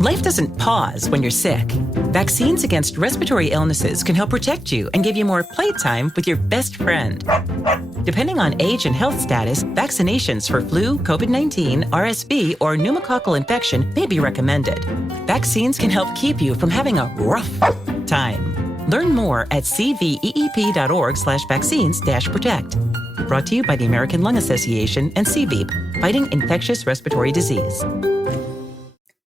Life doesn't pause when you're sick. Vaccines against respiratory illnesses can help protect you and give you more playtime with your best friend. Depending on age and health status, vaccinations for flu, COVID-19, RSV, or pneumococcal infection may be recommended. Vaccines can help keep you from having a rough time. Learn more at cveep.org/vaccines-protect. Brought to you by the American Lung Association and CVEEP, fighting infectious respiratory disease.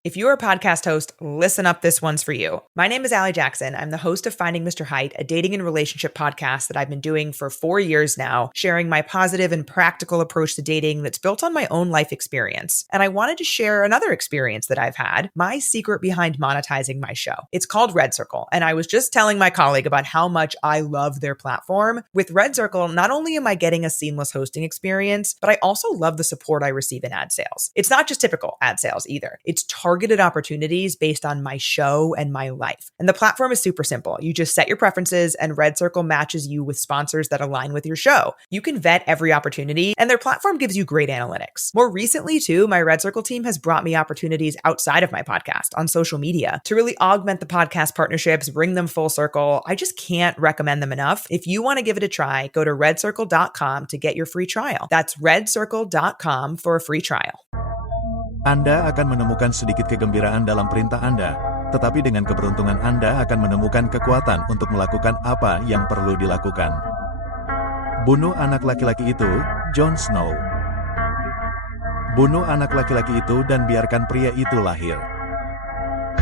If you're a podcast host, listen up, this one's for you. My name is Allie Jackson. I'm the host of Finding Mr. Height, a dating and relationship podcast that I've been doing for 4 years now, sharing my positive and practical approach to dating that's built on my own life experience. And I wanted to share another experience that I've had, my secret behind monetizing my show. It's called Red Circle, and I was just telling my colleague about how much I love their platform. With Red Circle, not only am I getting a seamless hosting experience, but I also love the support I receive in ad sales. It's not just typical ad sales either. It's targeted opportunities based on my show and my life. And the platform is super simple. You just set your preferences and Red Circle matches you with sponsors that align with your show. You can vet every opportunity and their platform gives you great analytics. More recently too, my Red Circle team has brought me opportunities outside of my podcast on social media to really augment the podcast partnerships, bring them full circle. I just can't recommend them enough. If you want to give it a try, go to redcircle.com to get your free trial. That's redcircle.com for a free trial. Anda akan menemukan sedikit kegembiraan dalam perintah Anda, tetapi dengan keberuntungan Anda akan menemukan kekuatan untuk melakukan apa yang perlu dilakukan. Bunuh anak laki-laki itu, Jon Snow. Bunuh anak laki-laki itu dan biarkan pria itu lahir.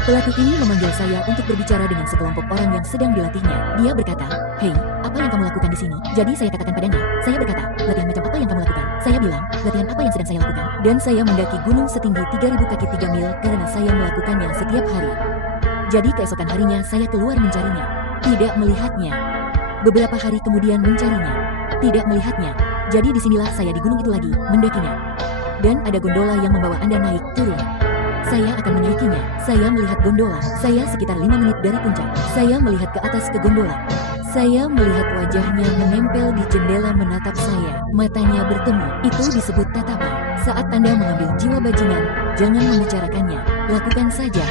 Pelatih ini memanggil saya untuk berbicara dengan sekelompok orang yang sedang dilatihnya. Dia berkata, "Hei, apa yang kamu lakukan di sini?" Jadi saya katakan padanya. Saya berkata, "Latihan macam apa yang kamu lakukan?" Saya bilang, "Latihan apa yang sedang saya lakukan?" Dan saya mendaki gunung setinggi 3.000 kaki 3 mil karena saya melakukannya setiap hari. Jadi keesokan harinya saya keluar mencarinya. Tidak melihatnya. Beberapa hari kemudian mencarinya. Tidak melihatnya. Jadi disinilah saya di gunung itu lagi, mendakinya. Dan ada gondola yang membawa Anda naik turun. Saya akan menaikinya. Saya melihat gondola. Saya sekitar 5 menit dari puncak. Saya melihat ke atas ke gondola. Saya melihat wajahnya menempel di jendela menatap saya. Matanya bertemu. Itu disebut tatapan. Saat Anda mengambil jiwa bajingan, jangan membicarakannya. Lakukan saja.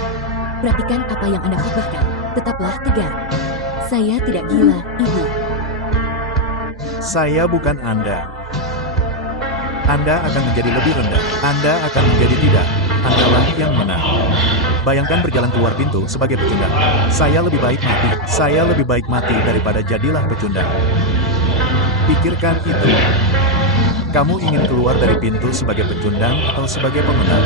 Praktikan apa yang Anda khotbahkan. Tetaplah tegar. Saya tidak gila, Ibu. Saya bukan Anda. Anda akan menjadi lebih rendah. Anda akan menjadi tidak. Andalah yang menang. Bayangkan berjalan keluar pintu sebagai pecundang. Saya lebih baik mati. Saya lebih baik mati daripada jadilah pecundang. Pikirkan itu. Kamu ingin keluar dari pintu sebagai pecundang atau sebagai pemenang?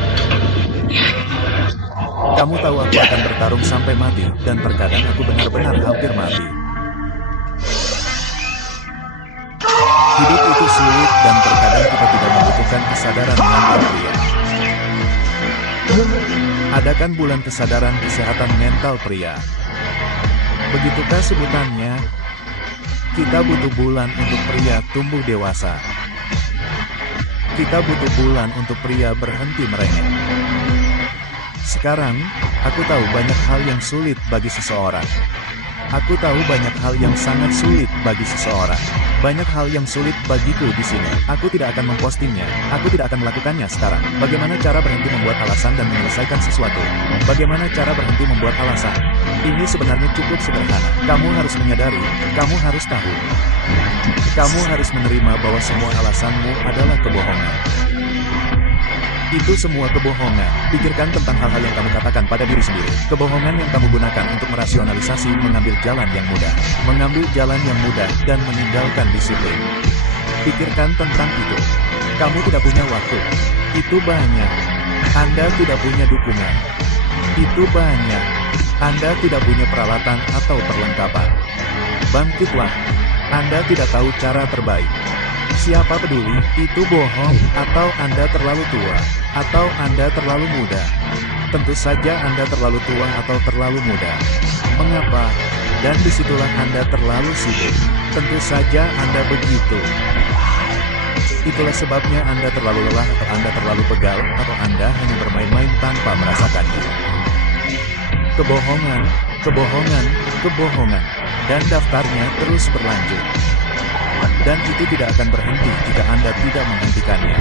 Kamu tahu aku akan bertarung sampai mati, dan terkadang aku benar-benar hampir mati. Hidup itu sulit dan terkadang kita tidak membutuhkan kesadaran mental pria. Adakan bulan kesadaran kesehatan mental pria. Begitukah sebutannya? Kita butuh bulan untuk pria tumbuh dewasa. Kita butuh bulan untuk pria berhenti merengek. Sekarang, aku tahu banyak hal yang sulit bagi seseorang. Aku tahu banyak hal yang sangat sulit bagi seseorang. Banyak hal yang sulit bagiku di sini. Aku tidak akan mempostingnya. Aku tidak akan melakukannya sekarang. Bagaimana cara berhenti membuat alasan dan menyelesaikan sesuatu? Bagaimana cara berhenti membuat alasan? Ini sebenarnya cukup sederhana. Kamu harus menyadari, kamu harus tahu. Kamu harus menerima bahwa semua alasanmu adalah kebohongan. Itu semua kebohongan. Pikirkan tentang hal-hal yang kamu katakan pada diri sendiri. Kebohongan yang kamu gunakan untuk merasionalisasi mengambil jalan yang mudah. Mengambil jalan yang mudah dan meninggalkan disiplin. Pikirkan tentang itu. Kamu tidak punya waktu. Itu banyak. Anda tidak punya dukungan. Itu banyak. Anda tidak punya peralatan atau perlengkapan. Bangkitlah. Anda tidak tahu cara terbaik. Siapa peduli, itu bohong, atau Anda terlalu tua, atau Anda terlalu muda. Tentu saja Anda terlalu tua atau terlalu muda. Mengapa? Dan disitulah Anda terlalu sibuk. Tentu saja Anda begitu. Itulah sebabnya Anda terlalu lelah atau Anda terlalu pegal, atau Anda hanya bermain-main tanpa merasakannya. Kebohongan, kebohongan, kebohongan. Dan daftarnya terus berlanjut. Dan itu tidak akan berhenti jika Anda tidak menghentikannya.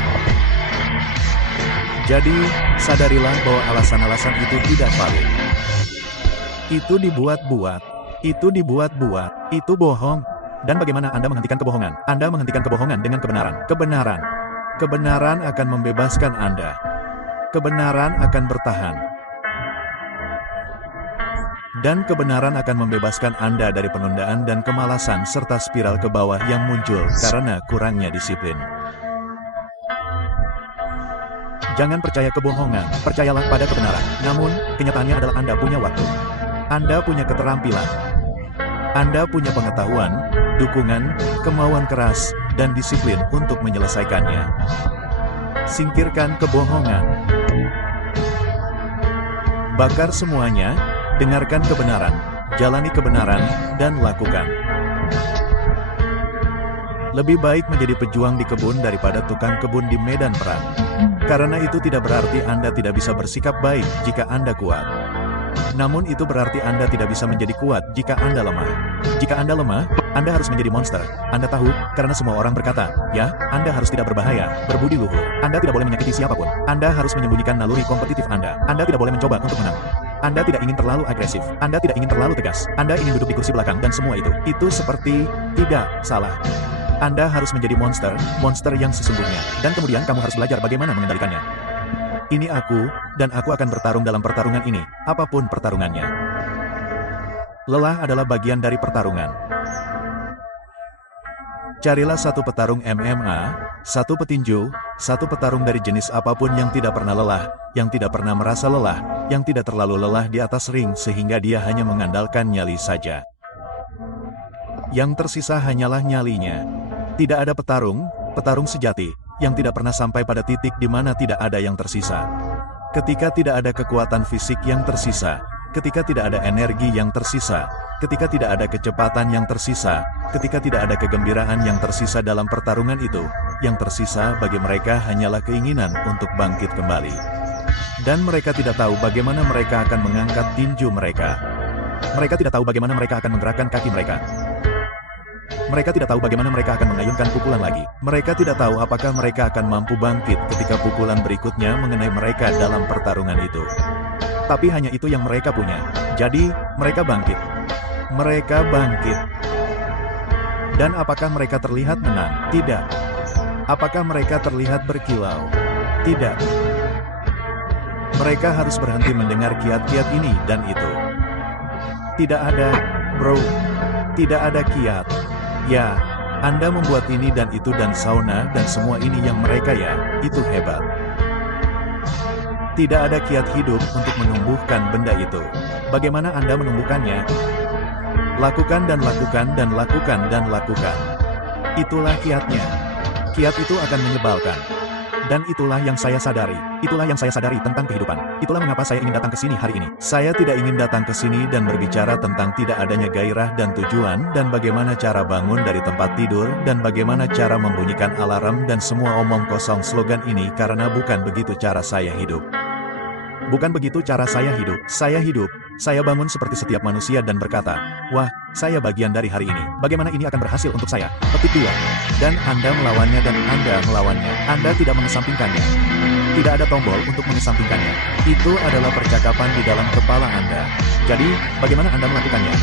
Jadi, sadarilah bahwa alasan-alasan itu tidak valid. Itu dibuat-buat. Itu dibuat-buat. Itu bohong. Dan bagaimana Anda menghentikan kebohongan? Anda menghentikan kebohongan dengan kebenaran. Kebenaran akan membebaskan Anda. Kebenaran akan bertahan. Dan kebenaran akan membebaskan Anda dari penundaan dan kemalasan serta spiral ke bawah yang muncul karena kurangnya disiplin. Jangan percaya kebohongan, percayalah pada kebenaran. Namun, kenyataannya adalah Anda punya waktu. Anda punya keterampilan. Anda punya pengetahuan, dukungan, kemauan keras, dan disiplin untuk menyelesaikannya. Singkirkan kebohongan. Bakar semuanya. Dengarkan kebenaran, jalani kebenaran, dan lakukan. Lebih baik menjadi pejuang di kebun daripada tukang kebun di medan perang. Karena itu tidak berarti Anda tidak bisa bersikap baik jika Anda kuat. Namun itu berarti Anda tidak bisa menjadi kuat jika Anda lemah. Jika Anda lemah, Anda harus menjadi monster. Anda tahu, karena semua orang berkata, ya, Anda harus tidak berbahaya, berbudi luhur. Anda tidak boleh menyakiti siapapun. Anda harus menyembunyikan naluri kompetitif Anda. Anda tidak boleh mencoba untuk menang. Anda tidak ingin terlalu agresif. Anda tidak ingin terlalu tegas. Anda ingin duduk di kursi belakang dan semua itu. Itu seperti tidak salah. Anda harus menjadi monster yang sesungguhnya. Dan kemudian kamu harus belajar bagaimana mengendalikannya. Ini aku, dan aku akan bertarung dalam pertarungan ini, apapun pertarungannya. Lelah adalah bagian dari pertarungan. Carilah satu petarung MMA, satu petinju, satu petarung dari jenis apapun yang tidak pernah lelah, yang tidak pernah merasa lelah, yang tidak terlalu lelah di atas ring sehingga dia hanya mengandalkan nyali saja. Yang tersisa hanyalah nyalinya. Tidak ada petarung sejati, yang tidak pernah sampai pada titik di mana tidak ada yang tersisa. Ketika tidak ada kekuatan fisik yang tersisa, ketika tidak ada energi yang tersisa, ketika tidak ada kecepatan yang tersisa, ketika tidak ada kegembiraan yang tersisa dalam pertarungan itu, yang tersisa bagi mereka hanyalah keinginan untuk bangkit kembali. Dan mereka tidak tahu bagaimana mereka akan mengangkat tinju mereka. Mereka tidak tahu bagaimana mereka akan menggerakkan kaki mereka. Mereka tidak tahu bagaimana mereka akan mengayunkan pukulan lagi. Mereka tidak tahu apakah mereka akan mampu bangkit ketika pukulan berikutnya mengenai mereka dalam pertarungan itu. Tapi hanya itu yang mereka punya. Jadi, mereka bangkit. Mereka bangkit. Dan apakah mereka terlihat menang? Tidak. Apakah mereka terlihat berkilau? Tidak. Mereka harus berhenti mendengar kiat-kiat ini dan itu. Tidak ada, bro. Tidak ada kiat. Ya, Anda membuat ini dan itu dan sauna dan semua ini yang mereka ya, itu hebat. Tidak ada kiat hidup untuk menumbuhkan benda itu. Bagaimana Anda menumbuhkannya? Lakukan dan lakukan dan lakukan dan lakukan. Itulah kiatnya. Kiat itu akan menyebalkan. Dan itulah yang saya sadari. Itulah yang saya sadari tentang kehidupan. Itulah mengapa saya ingin datang ke sini hari ini. Saya tidak ingin datang ke sini dan berbicara tentang tidak adanya gairah dan tujuan, dan bagaimana cara bangun dari tempat tidur, dan bagaimana cara membunyikan alarm dan semua omong kosong slogan ini karena bukan begitu cara saya hidup. Bukan begitu cara saya hidup. Saya bangun seperti setiap manusia dan berkata, wah, saya bagian dari hari ini. Bagaimana ini akan berhasil untuk saya? Petik 2. Dan Anda melawannya dan Anda melawannya. Anda tidak mengesampingkannya. Tidak ada tombol untuk mengesampingkannya. Itu adalah percakapan di dalam kepala Anda. Jadi, bagaimana Anda melakukannya?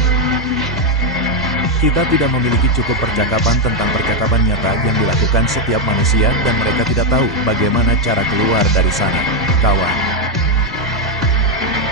Kita tidak memiliki cukup percakapan tentang percakapan nyata yang dilakukan setiap manusia dan mereka tidak tahu bagaimana cara keluar dari sana, kawan.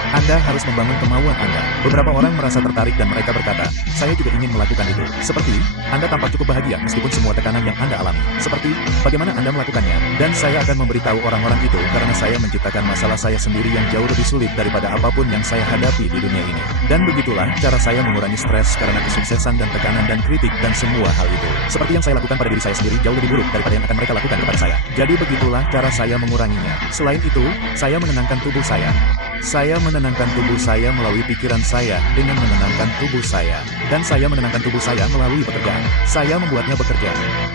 Anda harus membangun kemauan Anda. Beberapa orang merasa tertarik dan mereka berkata, saya juga ingin melakukan itu. Seperti, Anda tampak cukup bahagia meskipun semua tekanan yang Anda alami. Seperti, bagaimana Anda melakukannya? Dan saya akan memberitahu orang-orang itu karena saya menciptakan masalah saya sendiri yang jauh lebih sulit daripada apapun yang saya hadapi di dunia ini. Dan begitulah cara saya mengurangi stres karena kesuksesan dan tekanan dan kritik dan semua hal itu. Seperti yang saya lakukan pada diri saya sendiri jauh lebih buruk daripada yang akan mereka lakukan kepada saya. Jadi begitulah cara saya menguranginya. Selain itu, saya menenangkan tubuh saya. Saya menenangkan tubuh saya melalui pikiran saya dengan menenangkan tubuh saya. Dan saya menenangkan tubuh saya melalui pekerjaan. Saya membuatnya bekerja.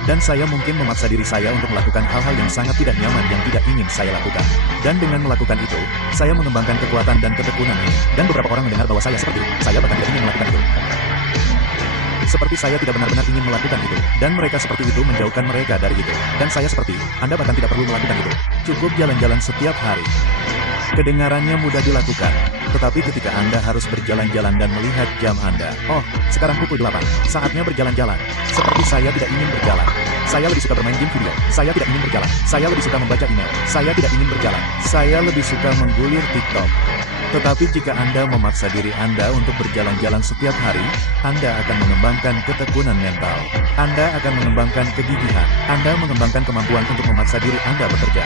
Dan saya mungkin memaksa diri saya untuk melakukan hal-hal yang sangat tidak nyaman yang tidak ingin saya lakukan. Dan dengan melakukan itu, saya mengembangkan kekuatan dan ketekunan ini. Dan beberapa orang mendengar bahwa saya seperti, saya bahkan tidak ingin melakukan itu. Seperti saya tidak benar-benar ingin melakukan itu. Dan mereka seperti itu menjauhkan mereka dari itu. Dan saya seperti, Anda bahkan tidak perlu melakukan itu. Cukup jalan-jalan setiap hari. Kedengarannya mudah dilakukan, tetapi ketika Anda harus berjalan-jalan dan melihat jam Anda, oh, sekarang pukul 8, saatnya berjalan-jalan. Seperti saya tidak ingin berjalan. Saya lebih suka bermain game video. Saya tidak ingin berjalan. Saya lebih suka membaca email. Saya tidak ingin berjalan. Saya lebih suka menggulir TikTok. Tetapi jika Anda memaksa diri Anda untuk berjalan-jalan setiap hari, Anda akan mengembangkan ketekunan mental. Anda akan mengembangkan kegigihan. Anda mengembangkan kemampuan untuk memaksa diri Anda bekerja.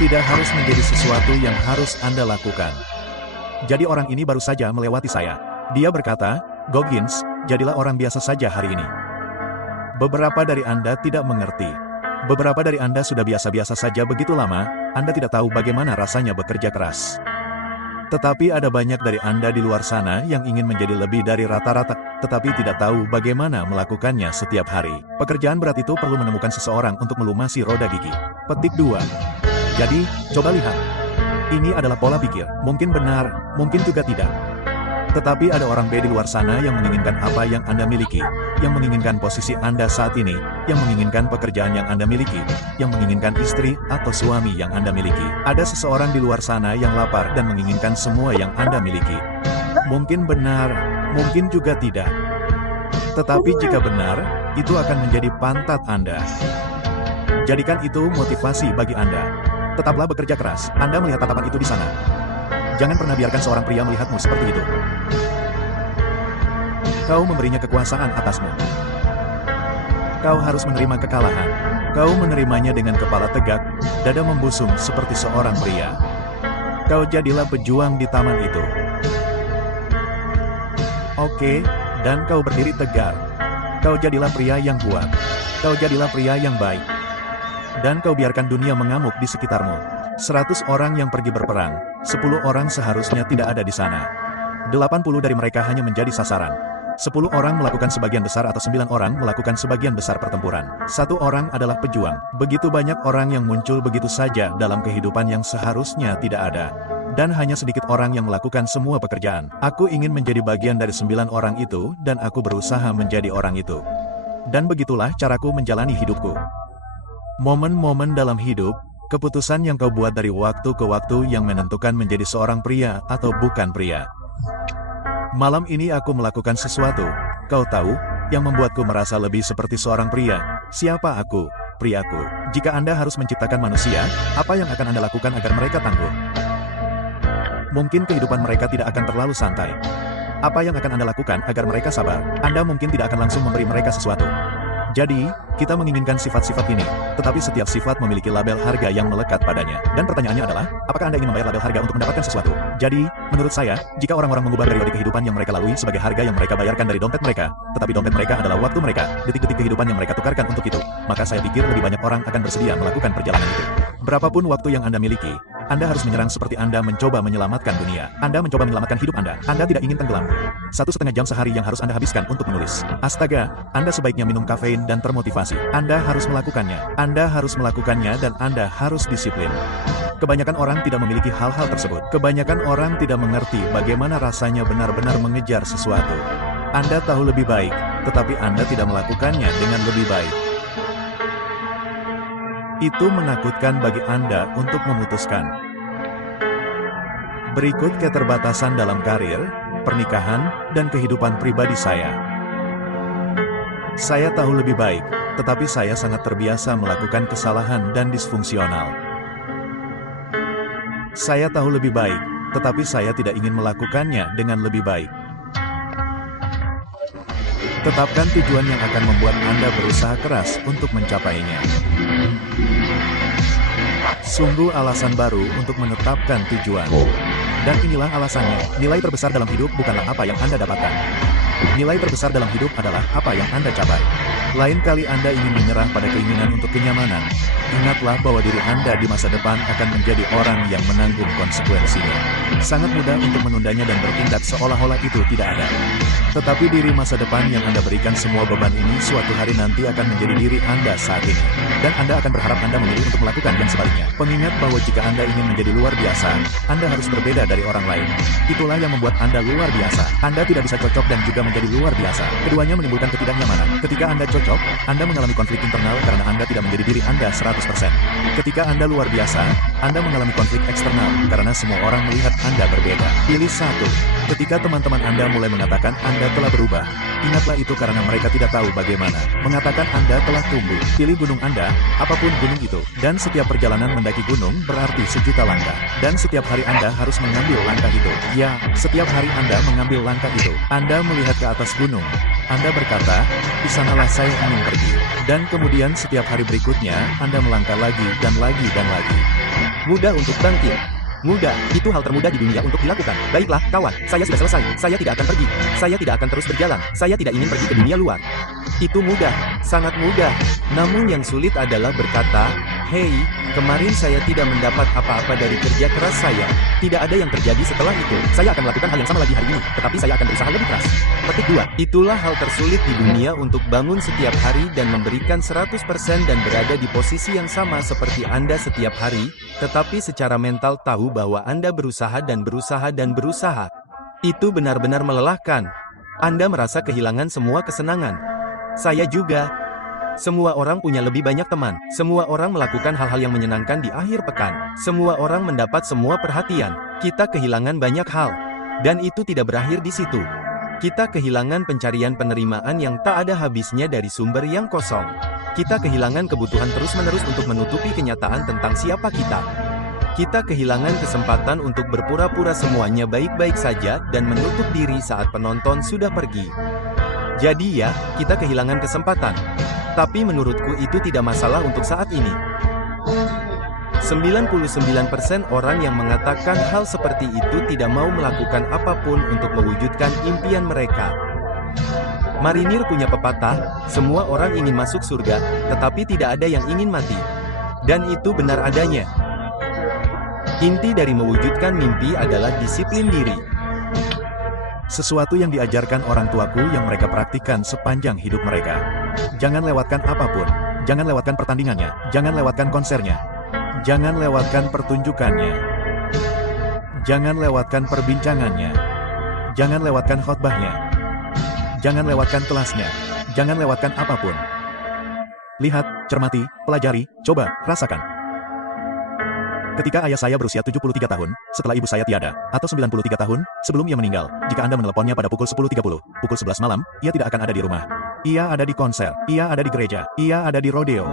Tidak harus menjadi sesuatu yang harus Anda lakukan. Jadi orang ini baru saja melewati saya. Dia berkata, Goggins, jadilah orang biasa saja hari ini. Beberapa dari Anda tidak mengerti. Beberapa dari Anda sudah biasa-biasa saja begitu lama, Anda tidak tahu bagaimana rasanya bekerja keras. Tetapi ada banyak dari Anda di luar sana yang ingin menjadi lebih dari rata-rata, tetapi tidak tahu bagaimana melakukannya setiap hari. Pekerjaan berat itu perlu menemukan seseorang untuk melumasi roda gigi. Petik 2. Jadi, coba lihat. Ini adalah pola pikir. Mungkin benar, mungkin juga tidak. Tetapi ada orang B di luar sana yang menginginkan apa yang Anda miliki, yang menginginkan posisi Anda saat ini, yang menginginkan pekerjaan yang Anda miliki, yang menginginkan istri atau suami yang Anda miliki. Ada seseorang di luar sana yang lapar dan menginginkan semua yang Anda miliki. Mungkin benar, mungkin juga tidak. Tetapi jika benar, itu akan menjadi pantat Anda. Jadikan itu motivasi bagi Anda. Tetaplah bekerja keras. Anda melihat tatapan itu di sana. Jangan pernah biarkan seorang pria melihatmu seperti itu. Kau memberinya kekuasaan atasmu. Kau harus menerima kekalahan. Kau menerimanya dengan kepala tegak, dada membusung seperti seorang pria. Kau jadilah pejuang di taman itu. Oke, dan kau berdiri tegar. Kau jadilah pria yang kuat. Kau jadilah pria yang baik. Dan kau biarkan dunia mengamuk di sekitarmu. 100 orang yang pergi berperang, 10 orang seharusnya tidak ada di sana. 80 dari mereka hanya menjadi sasaran. 10 orang melakukan sebagian besar atau 9 orang melakukan sebagian besar pertempuran. 1 orang adalah pejuang. Begitu banyak orang yang muncul begitu saja dalam kehidupan yang seharusnya tidak ada. Dan hanya sedikit orang yang melakukan semua pekerjaan. Aku ingin menjadi bagian dari 9 orang itu, dan aku berusaha menjadi orang itu. Dan begitulah caraku menjalani hidupku. Momen-momen dalam hidup, keputusan yang kau buat dari waktu ke waktu yang menentukan menjadi seorang pria atau bukan pria. Malam ini aku melakukan sesuatu, kau tahu, yang membuatku merasa lebih seperti seorang pria. Siapa aku? Priaku. Jika Anda harus menciptakan manusia, apa yang akan Anda lakukan agar mereka tangguh? Mungkin kehidupan mereka tidak akan terlalu santai. Apa yang akan Anda lakukan agar mereka sabar? Anda mungkin tidak akan langsung memberi mereka sesuatu. Jadi, kita menginginkan sifat-sifat ini, tetapi setiap sifat memiliki label harga yang melekat padanya. Dan pertanyaannya adalah, apakah Anda ingin membayar label harga untuk mendapatkan sesuatu? Jadi, menurut saya, jika orang-orang mengubah periode kehidupan yang mereka lalui sebagai harga yang mereka bayarkan dari dompet mereka, tetapi dompet mereka adalah waktu mereka, detik-detik kehidupan yang mereka tukarkan untuk itu, maka saya pikir lebih banyak orang akan bersedia melakukan perjalanan itu. Berapapun waktu yang Anda miliki, Anda harus menyerang seperti Anda mencoba menyelamatkan dunia. Anda mencoba menyelamatkan hidup Anda. Anda tidak ingin tenggelam. 1,5 jam sehari yang harus Anda habiskan untuk menulis. Astaga, Anda sebaiknya minum kafein dan termotivasi. Anda harus melakukannya. Anda harus melakukannya dan Anda harus disiplin. Kebanyakan orang tidak memiliki hal-hal tersebut. Kebanyakan orang tidak mengerti bagaimana rasanya benar-benar mengejar sesuatu. Anda tahu lebih baik, tetapi Anda tidak melakukannya dengan lebih baik. Itu menakutkan bagi Anda untuk memutuskan. Berikut keterbatasan dalam karir, pernikahan, dan kehidupan pribadi saya. Saya tahu lebih baik, tetapi saya sangat terbiasa melakukan kesalahan dan disfungsional. Saya tahu lebih baik, tetapi saya tidak ingin melakukannya dengan lebih baik. Tetapkan tujuan yang akan membuat Anda berusaha keras untuk mencapainya. Sungguh alasan baru untuk menetapkan tujuan. Dan inilah alasannya, nilai terbesar dalam hidup bukanlah apa yang Anda dapatkan. Nilai terbesar dalam hidup adalah apa yang Anda capai. Lain kali Anda ingin menyerah pada keinginan untuk kenyamanan, ingatlah bahwa diri Anda di masa depan akan menjadi orang yang menanggung konsekuensinya. Sangat mudah untuk menundanya dan bertindak seolah-olah itu tidak ada. Tetapi diri masa depan yang Anda berikan semua beban ini suatu hari nanti akan menjadi diri Anda saat ini. Dan Anda akan berharap Anda memilih untuk melakukan yang sebaliknya. Pengingat bahwa jika Anda ingin menjadi luar biasa, Anda harus berbeda dari orang lain. Itulah yang membuat Anda luar biasa. Anda tidak bisa cocok dan juga menjadi luar biasa. Keduanya menimbulkan ketidaknyamanan. Ketika Anda cocok, Anda mengalami konflik internal karena Anda tidak menjadi diri Anda 100%. Ketika Anda luar biasa, Anda mengalami konflik eksternal karena semua orang melihat Anda berbeda. Pilih satu. Ketika teman-teman Anda mulai mengatakan Anda telah berubah, ingatlah itu karena mereka tidak tahu bagaimana mengatakan Anda telah tumbuh. Pilih gunung Anda, apapun gunung itu. Dan setiap perjalanan mendaki gunung berarti sejuta langkah. Dan setiap hari Anda harus mengambil langkah itu. Ya, setiap hari Anda mengambil langkah itu. Anda melihat ke atas gunung. Anda berkata, di sanalah saya ingin pergi. Dan kemudian setiap hari berikutnya, Anda melangkah lagi dan lagi dan lagi. Mudah untuk bangkit. Mudah, itu hal termudah di dunia untuk dilakukan. Baiklah, kawan, saya sudah selesai. Saya tidak akan pergi. Saya tidak akan terus berjalan. Saya tidak ingin pergi ke dunia luar. Itu mudah, sangat mudah. Namun yang sulit adalah berkata, "Hei, kemarin saya tidak mendapat apa-apa dari kerja keras saya. Tidak ada yang terjadi setelah itu. Saya akan melakukan hal yang sama lagi hari ini, tetapi saya akan berusaha lebih keras." Petik 2. Itulah hal tersulit di dunia untuk bangun setiap hari dan memberikan 100% dan berada di posisi yang sama seperti Anda setiap hari, tetapi secara mental tahu bahwa Anda berusaha dan berusaha dan berusaha. Itu benar-benar melelahkan. Anda merasa kehilangan semua kesenangan. Saya juga. Semua orang punya lebih banyak teman. Semua orang melakukan hal-hal yang menyenangkan di akhir pekan. Semua orang mendapat semua perhatian. Kita kehilangan banyak hal. Dan itu tidak berakhir di situ. Kita kehilangan pencarian penerimaan yang tak ada habisnya dari sumber yang kosong. Kita kehilangan kebutuhan terus-menerus untuk menutupi kenyataan tentang siapa kita. Kita kehilangan kesempatan untuk berpura-pura semuanya baik-baik saja dan menutup diri saat penonton sudah pergi. Jadi ya, kita kehilangan kesempatan. Tapi menurutku itu tidak masalah untuk saat ini. 99% orang yang mengatakan hal seperti itu tidak mau melakukan apapun untuk mewujudkan impian mereka. Marinir punya pepatah, semua orang ingin masuk surga, tetapi tidak ada yang ingin mati. Dan itu benar adanya. Inti dari mewujudkan mimpi adalah disiplin diri. Sesuatu yang diajarkan orang tuaku yang mereka praktikkan sepanjang hidup mereka. Jangan lewatkan apapun. Jangan lewatkan pertandingannya. Jangan lewatkan konsernya. Jangan lewatkan pertunjukannya. Jangan lewatkan perbincangannya. Jangan lewatkan khotbahnya. Jangan lewatkan kelasnya. Jangan lewatkan apapun. Lihat, cermati, pelajari, coba, rasakan. Ketika ayah saya berusia 73 tahun, setelah ibu saya tiada, atau 93 tahun, sebelum ia meninggal, jika Anda meneleponnya pada pukul 10.30, pukul 11 malam, ia tidak akan ada di rumah. Ia ada di konser, ia ada di gereja, ia ada di rodeo.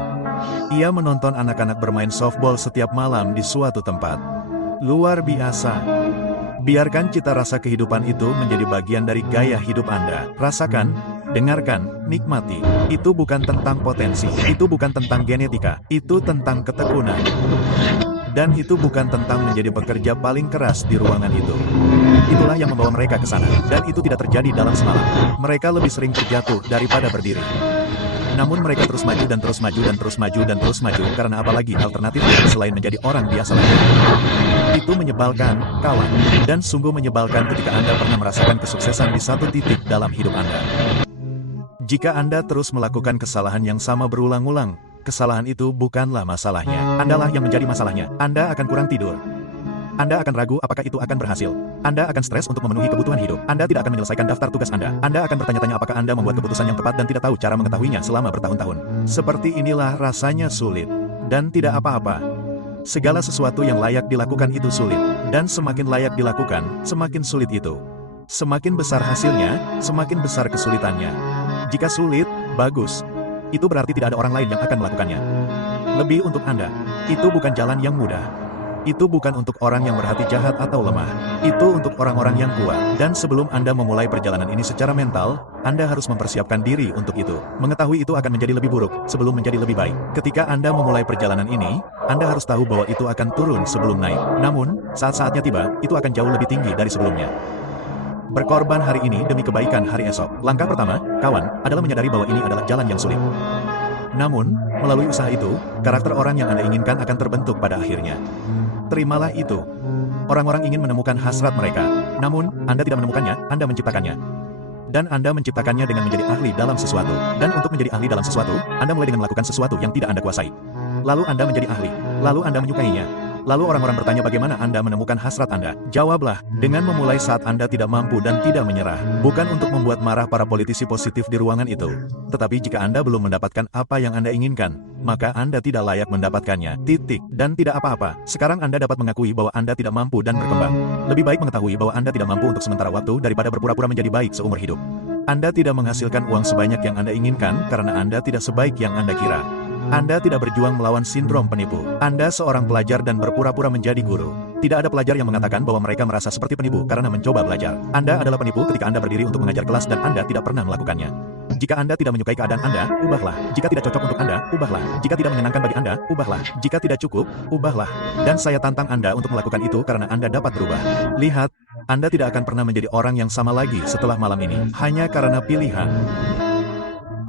Ia menonton anak-anak bermain softball setiap malam di suatu tempat. Luar biasa. Biarkan cita rasa kehidupan itu menjadi bagian dari gaya hidup Anda. Rasakan, dengarkan, nikmati. Itu bukan tentang potensi, itu bukan tentang genetika, itu tentang ketekunan. Dan itu bukan tentang menjadi pekerja paling keras di ruangan itu. Itulah yang membawa mereka ke sana. Dan itu tidak terjadi dalam semalam. Mereka lebih sering terjatuh daripada berdiri. Namun mereka terus maju dan terus maju dan terus maju dan terus maju karena apalagi alternatifnya selain menjadi orang biasa lagi. Itu menyebalkan, kawan. Dan sungguh menyebalkan ketika Anda pernah merasakan kesuksesan di satu titik dalam hidup Anda. Jika Anda terus melakukan kesalahan yang sama berulang-ulang, kesalahan itu bukanlah masalahnya. Andalah yang menjadi masalahnya. Anda akan kurang tidur. Anda akan ragu apakah itu akan berhasil. Anda akan stres untuk memenuhi kebutuhan hidup. Anda tidak akan menyelesaikan daftar tugas Anda. Anda akan bertanya-tanya apakah Anda membuat keputusan yang tepat dan tidak tahu cara mengetahuinya selama bertahun-tahun. Seperti inilah rasanya sulit. Dan tidak apa-apa. Segala sesuatu yang layak dilakukan itu sulit. Dan semakin layak dilakukan, semakin sulit itu. Semakin besar hasilnya, semakin besar kesulitannya. Jika sulit, bagus. Itu berarti tidak ada orang lain yang akan melakukannya. Lebih untuk Anda. Itu bukan jalan yang mudah. Itu bukan untuk orang yang berhati jahat atau lemah. Itu untuk orang-orang yang kuat. Dan sebelum Anda memulai perjalanan ini secara mental, Anda harus mempersiapkan diri untuk itu. Mengetahui itu akan menjadi lebih buruk, sebelum menjadi lebih baik. Ketika Anda memulai perjalanan ini, Anda harus tahu bahwa itu akan turun sebelum naik. Namun, saat-saatnya tiba, itu akan jauh lebih tinggi dari sebelumnya. Berkorban hari ini demi kebaikan hari esok. Langkah pertama, kawan, adalah menyadari bahwa ini adalah jalan yang sulit. Namun, melalui usaha itu, karakter orang yang Anda inginkan akan terbentuk pada akhirnya. Terimalah itu. Orang-orang ingin menemukan hasrat mereka. Namun, Anda tidak menemukannya, Anda menciptakannya. Dan Anda menciptakannya dengan menjadi ahli dalam sesuatu. Dan untuk menjadi ahli dalam sesuatu, Anda mulai dengan melakukan sesuatu yang tidak Anda kuasai. Lalu Anda menjadi ahli. Lalu Anda menyukainya. Lalu orang-orang bertanya bagaimana Anda menemukan hasrat Anda. Jawablah, dengan memulai saat Anda tidak mampu dan tidak menyerah. Bukan untuk membuat marah para politisi positif di ruangan itu. Tetapi jika Anda belum mendapatkan apa yang Anda inginkan, maka Anda tidak layak mendapatkannya. Titik. Dan tidak apa-apa. Sekarang Anda dapat mengakui bahwa Anda tidak mampu dan berkembang. Lebih baik mengetahui bahwa Anda tidak mampu untuk sementara waktu daripada berpura-pura menjadi baik seumur hidup. Anda tidak menghasilkan uang sebanyak yang Anda inginkan karena Anda tidak sebaik yang Anda kira. Anda tidak berjuang melawan sindrom penipu. Anda seorang pelajar dan berpura-pura menjadi guru. Tidak ada pelajar yang mengatakan bahwa mereka merasa seperti penipu karena mencoba belajar. Anda adalah penipu ketika Anda berdiri untuk mengajar kelas dan Anda tidak pernah melakukannya. Jika Anda tidak menyukai keadaan Anda, ubahlah. Jika tidak cocok untuk Anda, ubahlah. Jika tidak menyenangkan bagi Anda, ubahlah. Jika tidak cukup, ubahlah. Dan saya tantang Anda untuk melakukan itu karena Anda dapat berubah. Lihat, Anda tidak akan pernah menjadi orang yang sama lagi setelah malam ini. Hanya karena pilihan.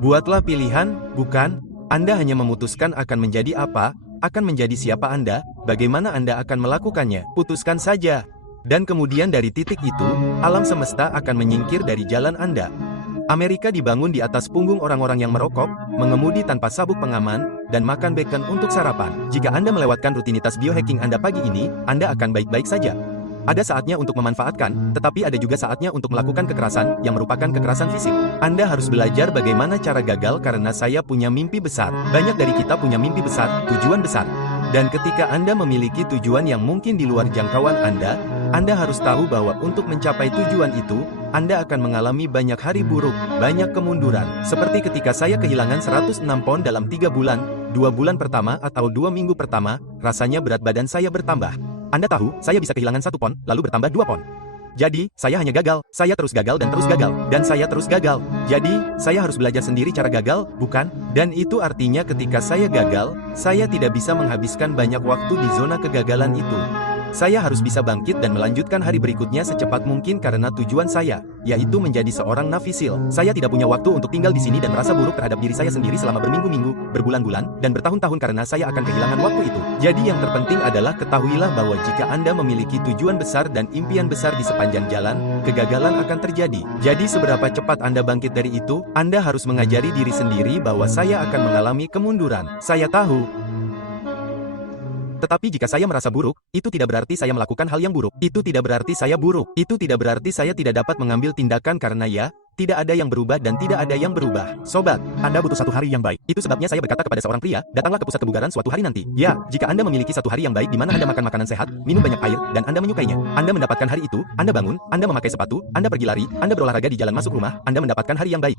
Buatlah pilihan, bukan? Anda hanya memutuskan akan menjadi apa, akan menjadi siapa Anda, bagaimana Anda akan melakukannya. Putuskan saja. Dan kemudian dari titik itu, alam semesta akan menyingkir dari jalan Anda. Amerika dibangun di atas punggung orang-orang yang merokok, mengemudi tanpa sabuk pengaman, dan makan bacon untuk sarapan. Jika Anda melewatkan rutinitas biohacking Anda pagi ini, Anda akan baik-baik saja. Ada saatnya untuk memanfaatkan, tetapi ada juga saatnya untuk melakukan kekerasan, yang merupakan kekerasan fisik. Anda harus belajar bagaimana cara gagal karena saya punya mimpi besar. Banyak dari kita punya mimpi besar, tujuan besar. Dan ketika Anda memiliki tujuan yang mungkin di luar jangkauan Anda harus tahu bahwa untuk mencapai tujuan itu, Anda akan mengalami banyak hari buruk, banyak kemunduran. Seperti ketika saya kehilangan 106 pound dalam 3 bulan, 2 bulan pertama atau 2 minggu pertama, rasanya berat badan saya bertambah. Anda tahu, saya bisa kehilangan 1 pon, lalu bertambah 2 pon. Jadi, saya hanya gagal, saya terus gagal dan terus gagal, dan saya terus gagal. Jadi, saya harus belajar sendiri cara gagal, bukan? Dan itu artinya ketika saya gagal, saya tidak bisa menghabiskan banyak waktu di zona kegagalan itu. Saya harus bisa bangkit dan melanjutkan hari berikutnya secepat mungkin karena tujuan saya, yaitu menjadi seorang nafisil. Saya tidak punya waktu untuk tinggal di sini dan merasa buruk terhadap diri saya sendiri selama berminggu-minggu, berbulan-bulan, dan bertahun-tahun karena saya akan kehilangan waktu itu. Jadi yang terpenting adalah ketahuilah bahwa jika Anda memiliki tujuan besar dan impian besar di sepanjang jalan, kegagalan akan terjadi. Jadi seberapa cepat Anda bangkit dari itu, Anda harus mengajari diri sendiri bahwa saya akan mengalami kemunduran. Saya tahu. Tetapi jika saya merasa buruk, itu tidak berarti saya melakukan hal yang buruk. Itu tidak berarti saya buruk. Itu tidak berarti saya tidak dapat mengambil tindakan karena tidak ada yang berubah dan tidak ada yang berubah. Sobat, Anda butuh satu hari yang baik. itu sebabnya saya berkata kepada seorang pria, datanglah ke pusat kebugaran suatu hari nanti. Ya, jika Anda memiliki satu hari yang baik di mana Anda makan makanan sehat, minum banyak air, dan Anda menyukainya. Anda mendapatkan hari itu, Anda bangun, Anda memakai sepatu, Anda pergi lari, Anda berolahraga di jalan masuk rumah, Anda mendapatkan hari yang baik.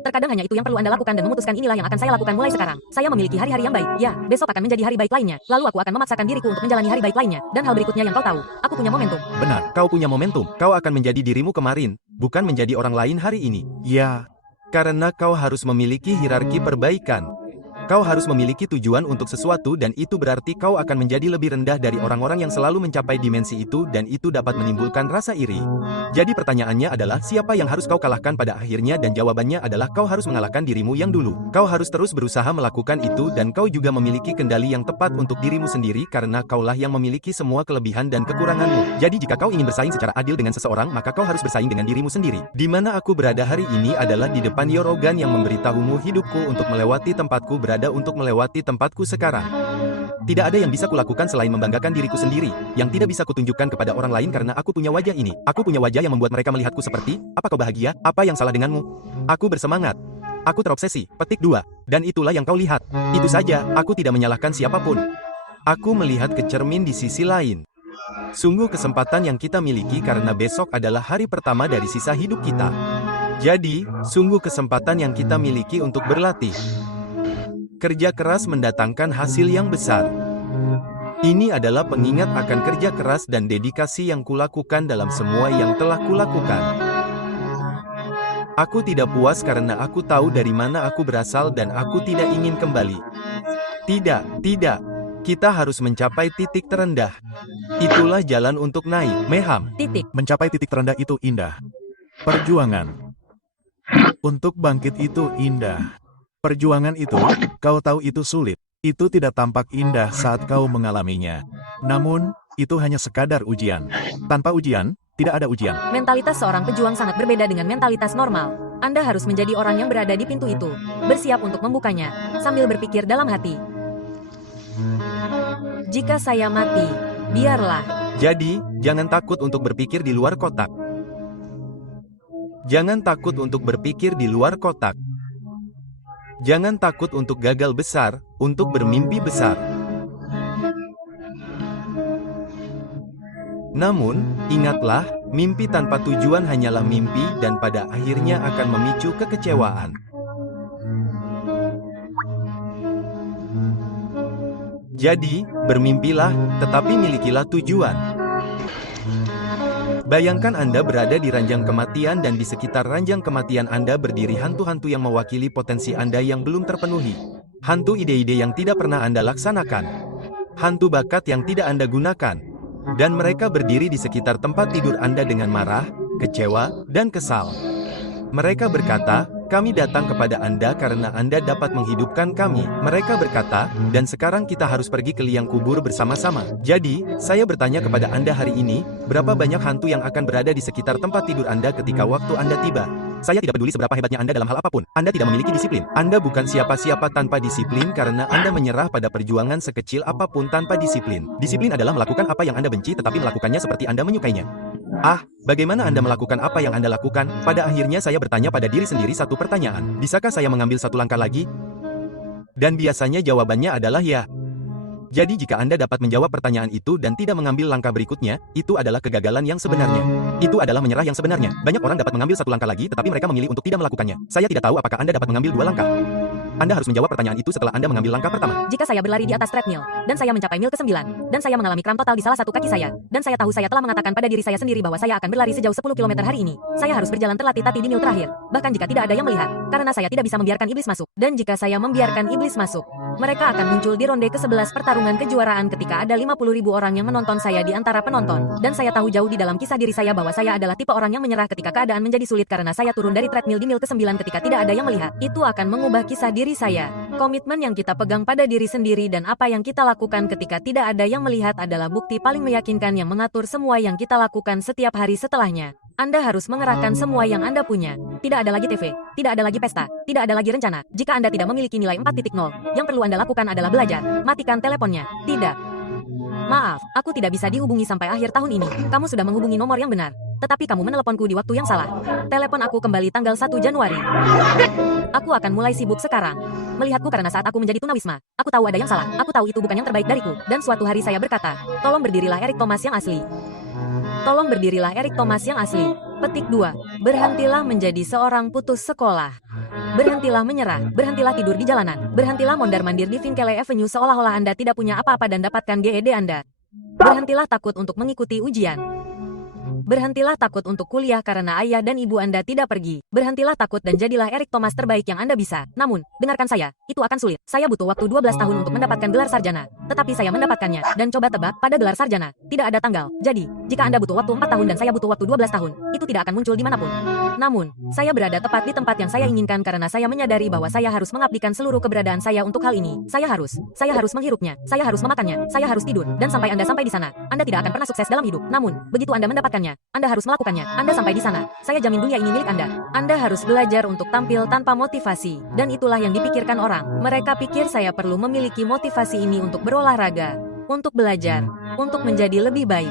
Terkadang hanya itu yang perlu Anda lakukan dan memutuskan inilah yang akan saya lakukan mulai sekarang. Saya memiliki hari-hari yang baik. Ya, besok akan menjadi hari baik lainnya. Lalu aku akan memaksakan diriku untuk menjalani hari baik lainnya. Dan hal berikutnya yang kau tahu, aku punya momentum. Benar. Kau punya momentum. Kau akan menjadi dirimu kemarin, bukan menjadi orang lain hari ini. Ya, Karena kau harus memiliki hierarki perbaikan. Kau harus memiliki tujuan untuk sesuatu dan itu berarti kau akan menjadi lebih rendah dari orang-orang yang selalu mencapai dimensi itu dan itu dapat menimbulkan rasa iri. Jadi pertanyaannya adalah siapa yang harus kau kalahkan pada akhirnya dan jawabannya adalah kau harus mengalahkan dirimu yang dulu. Kau harus terus berusaha melakukan itu dan kau juga memiliki kendali yang tepat untuk dirimu sendiri karena kaulah yang memiliki semua kelebihan dan kekuranganmu. Jadi jika kau ingin bersaing secara adil dengan seseorang maka kau harus bersaing dengan dirimu sendiri. Di mana aku berada hari ini adalah di depan Yorogan yang memberitahumu hidupku untuk melewati tempatku berada untuk melewati tempatku sekarang. Tidak ada yang bisa kulakukan selain membanggakan diriku sendiri, yang tidak bisa kutunjukkan kepada orang lain karena aku punya wajah ini. Aku punya wajah yang membuat mereka melihatku seperti, apa kau bahagia? Apa yang salah denganmu? Aku bersemangat. Aku terobsesi. Petik 2. Dan itulah yang kau lihat. Itu saja, aku tidak menyalahkan siapapun. Aku melihat ke cermin di sisi lain. Sungguh kesempatan yang kita miliki karena besok adalah hari pertama dari sisa hidup kita. Jadi, sungguh kesempatan yang kita miliki untuk berlatih. Kerja keras mendatangkan hasil yang besar. Ini adalah pengingat akan kerja keras dan dedikasi yang kulakukan dalam semua yang telah kulakukan. Aku tidak puas karena aku tahu dari mana aku berasal dan aku tidak ingin kembali. Tidak. Kita harus mencapai titik terendah. Itulah jalan untuk naik, Meham. Mencapai titik terendah itu indah. Perjuangan. Untuk bangkit itu indah. Perjuangan itu, kau tahu itu sulit. Itu tidak tampak indah saat kau mengalaminya. Namun, itu hanya sekadar ujian. Tanpa ujian, tidak ada ujian. Mentalitas seorang pejuang sangat berbeda dengan mentalitas normal. Anda harus menjadi orang yang berada di pintu itu, bersiap untuk membukanya, sambil berpikir dalam hati. Jika saya mati, biarlah. Jadi, jangan takut untuk berpikir di luar kotak. Jangan takut untuk berpikir di luar kotak. Jangan takut untuk gagal besar, untuk bermimpi besar. Namun, ingatlah, mimpi tanpa tujuan hanyalah mimpi dan pada akhirnya akan memicu kekecewaan. Jadi, bermimpilah, tetapi milikilah tujuan. Bayangkan Anda berada di ranjang kematian dan di sekitar ranjang kematian Anda berdiri hantu-hantu yang mewakili potensi Anda yang belum terpenuhi. Hantu ide-ide yang tidak pernah Anda laksanakan. Hantu bakat yang tidak Anda gunakan. Dan mereka berdiri di sekitar tempat tidur Anda dengan marah, kecewa, dan kesal. Mereka berkata, kami datang kepada Anda karena Anda dapat menghidupkan kami. Mereka berkata, dan sekarang kita harus pergi ke liang kubur bersama-sama. Jadi, saya bertanya kepada Anda hari ini, berapa banyak hantu yang akan berada di sekitar tempat tidur Anda ketika waktu Anda tiba? Saya tidak peduli seberapa hebatnya Anda dalam hal apapun. Anda tidak memiliki disiplin. Anda bukan siapa-siapa tanpa disiplin karena Anda menyerah pada perjuangan sekecil apapun tanpa disiplin. Disiplin adalah melakukan apa yang Anda benci tetapi melakukannya seperti Anda menyukainya. Bagaimana Anda melakukan apa yang Anda lakukan? Pada akhirnya saya bertanya pada diri sendiri satu pertanyaan. Bisakah saya mengambil satu langkah lagi? Dan biasanya jawabannya adalah ya. Jadi jika Anda dapat menjawab pertanyaan itu dan tidak mengambil langkah berikutnya, itu adalah kegagalan yang sebenarnya. Itu adalah menyerah yang sebenarnya. Banyak orang dapat mengambil satu langkah lagi tetapi mereka memilih untuk tidak melakukannya. Saya tidak tahu apakah Anda dapat mengambil dua langkah. Anda harus menjawab pertanyaan itu setelah Anda mengambil langkah pertama. Jika saya berlari di atas treadmill, dan saya mencapai mil ke-9, dan saya mengalami kram total di salah satu kaki saya, dan saya tahu saya telah mengatakan pada diri saya sendiri bahwa saya akan berlari sejauh 10 km hari ini, saya harus berjalan terlatih-tatih di mil terakhir, bahkan jika tidak ada yang melihat, karena saya tidak bisa membiarkan iblis masuk. Dan jika saya membiarkan iblis masuk, mereka akan muncul di ronde ke-11 pertarungan kejuaraan ketika ada 50.000 orang yang menonton saya di antara penonton, dan saya tahu jauh di dalam kisah diri saya bahwa saya adalah tipe orang yang menyerah ketika keadaan menjadi sulit karena saya turun dari treadmill di mil ke-9 ketika tidak ada yang melihat. Itu akan mengubah kisah diri saya. Komitmen yang kita pegang pada diri sendiri dan apa yang kita lakukan ketika tidak ada yang melihat adalah bukti paling meyakinkan yang mengatur semua yang kita lakukan setiap hari setelahnya. Anda harus mengerahkan semua yang Anda punya. Tidak ada lagi TV, tidak ada lagi pesta, tidak ada lagi rencana. Jika Anda tidak memiliki nilai 4.0, yang perlu Anda lakukan adalah belajar. Matikan teleponnya. Tidak. Maaf, aku tidak bisa dihubungi sampai akhir tahun ini. Kamu sudah menghubungi nomor yang benar. Tetapi kamu meneleponku di waktu yang salah. Telepon aku kembali tanggal 1 Januari. Aku akan mulai sibuk sekarang. Melihatku karena saat aku menjadi tunawisma, aku tahu ada yang salah. Aku tahu itu bukan yang terbaik dariku. Dan suatu hari saya berkata, tolong berdirilah Eric Thomas yang asli. Tolong berdirilah Eric Thomas yang asli. Petik 2. Berhentilah menjadi seorang putus sekolah. Berhentilah menyerah. Berhentilah tidur di jalanan. Berhentilah mondar-mandir di Vinkele Avenue seolah-olah Anda tidak punya apa-apa dan dapatkan GED Anda. Berhentilah takut untuk mengikuti ujian. Berhentilah takut untuk kuliah karena ayah dan ibu Anda tidak pergi. Berhentilah takut dan jadilah Eric Thomas terbaik yang Anda bisa. Namun, dengarkan saya, itu akan sulit. Saya butuh waktu 12 tahun untuk mendapatkan gelar sarjana. Tetapi saya mendapatkannya. Dan coba tebak, pada gelar sarjana, tidak ada tanggal. Jadi, jika Anda butuh waktu 4 tahun dan saya butuh waktu 12 tahun, itu tidak akan muncul dimanapun. Namun, saya berada tepat di tempat yang saya inginkan karena saya menyadari bahwa saya harus mengabdikan seluruh keberadaan saya untuk hal ini. Saya harus menghirupnya, saya harus memakannya, saya harus tidur. Dan sampai Anda sampai di sana, Anda tidak akan pernah sukses dalam hidup. Namun, begitu Anda mendapatkannya, Anda harus melakukannya. Anda sampai di sana. Saya jamin dunia ini milik Anda. Anda harus belajar untuk tampil tanpa motivasi. Dan itulah yang dipikirkan orang. Mereka pikir saya perlu memiliki motivasi ini untuk berolahraga, untuk belajar, untuk menjadi lebih baik.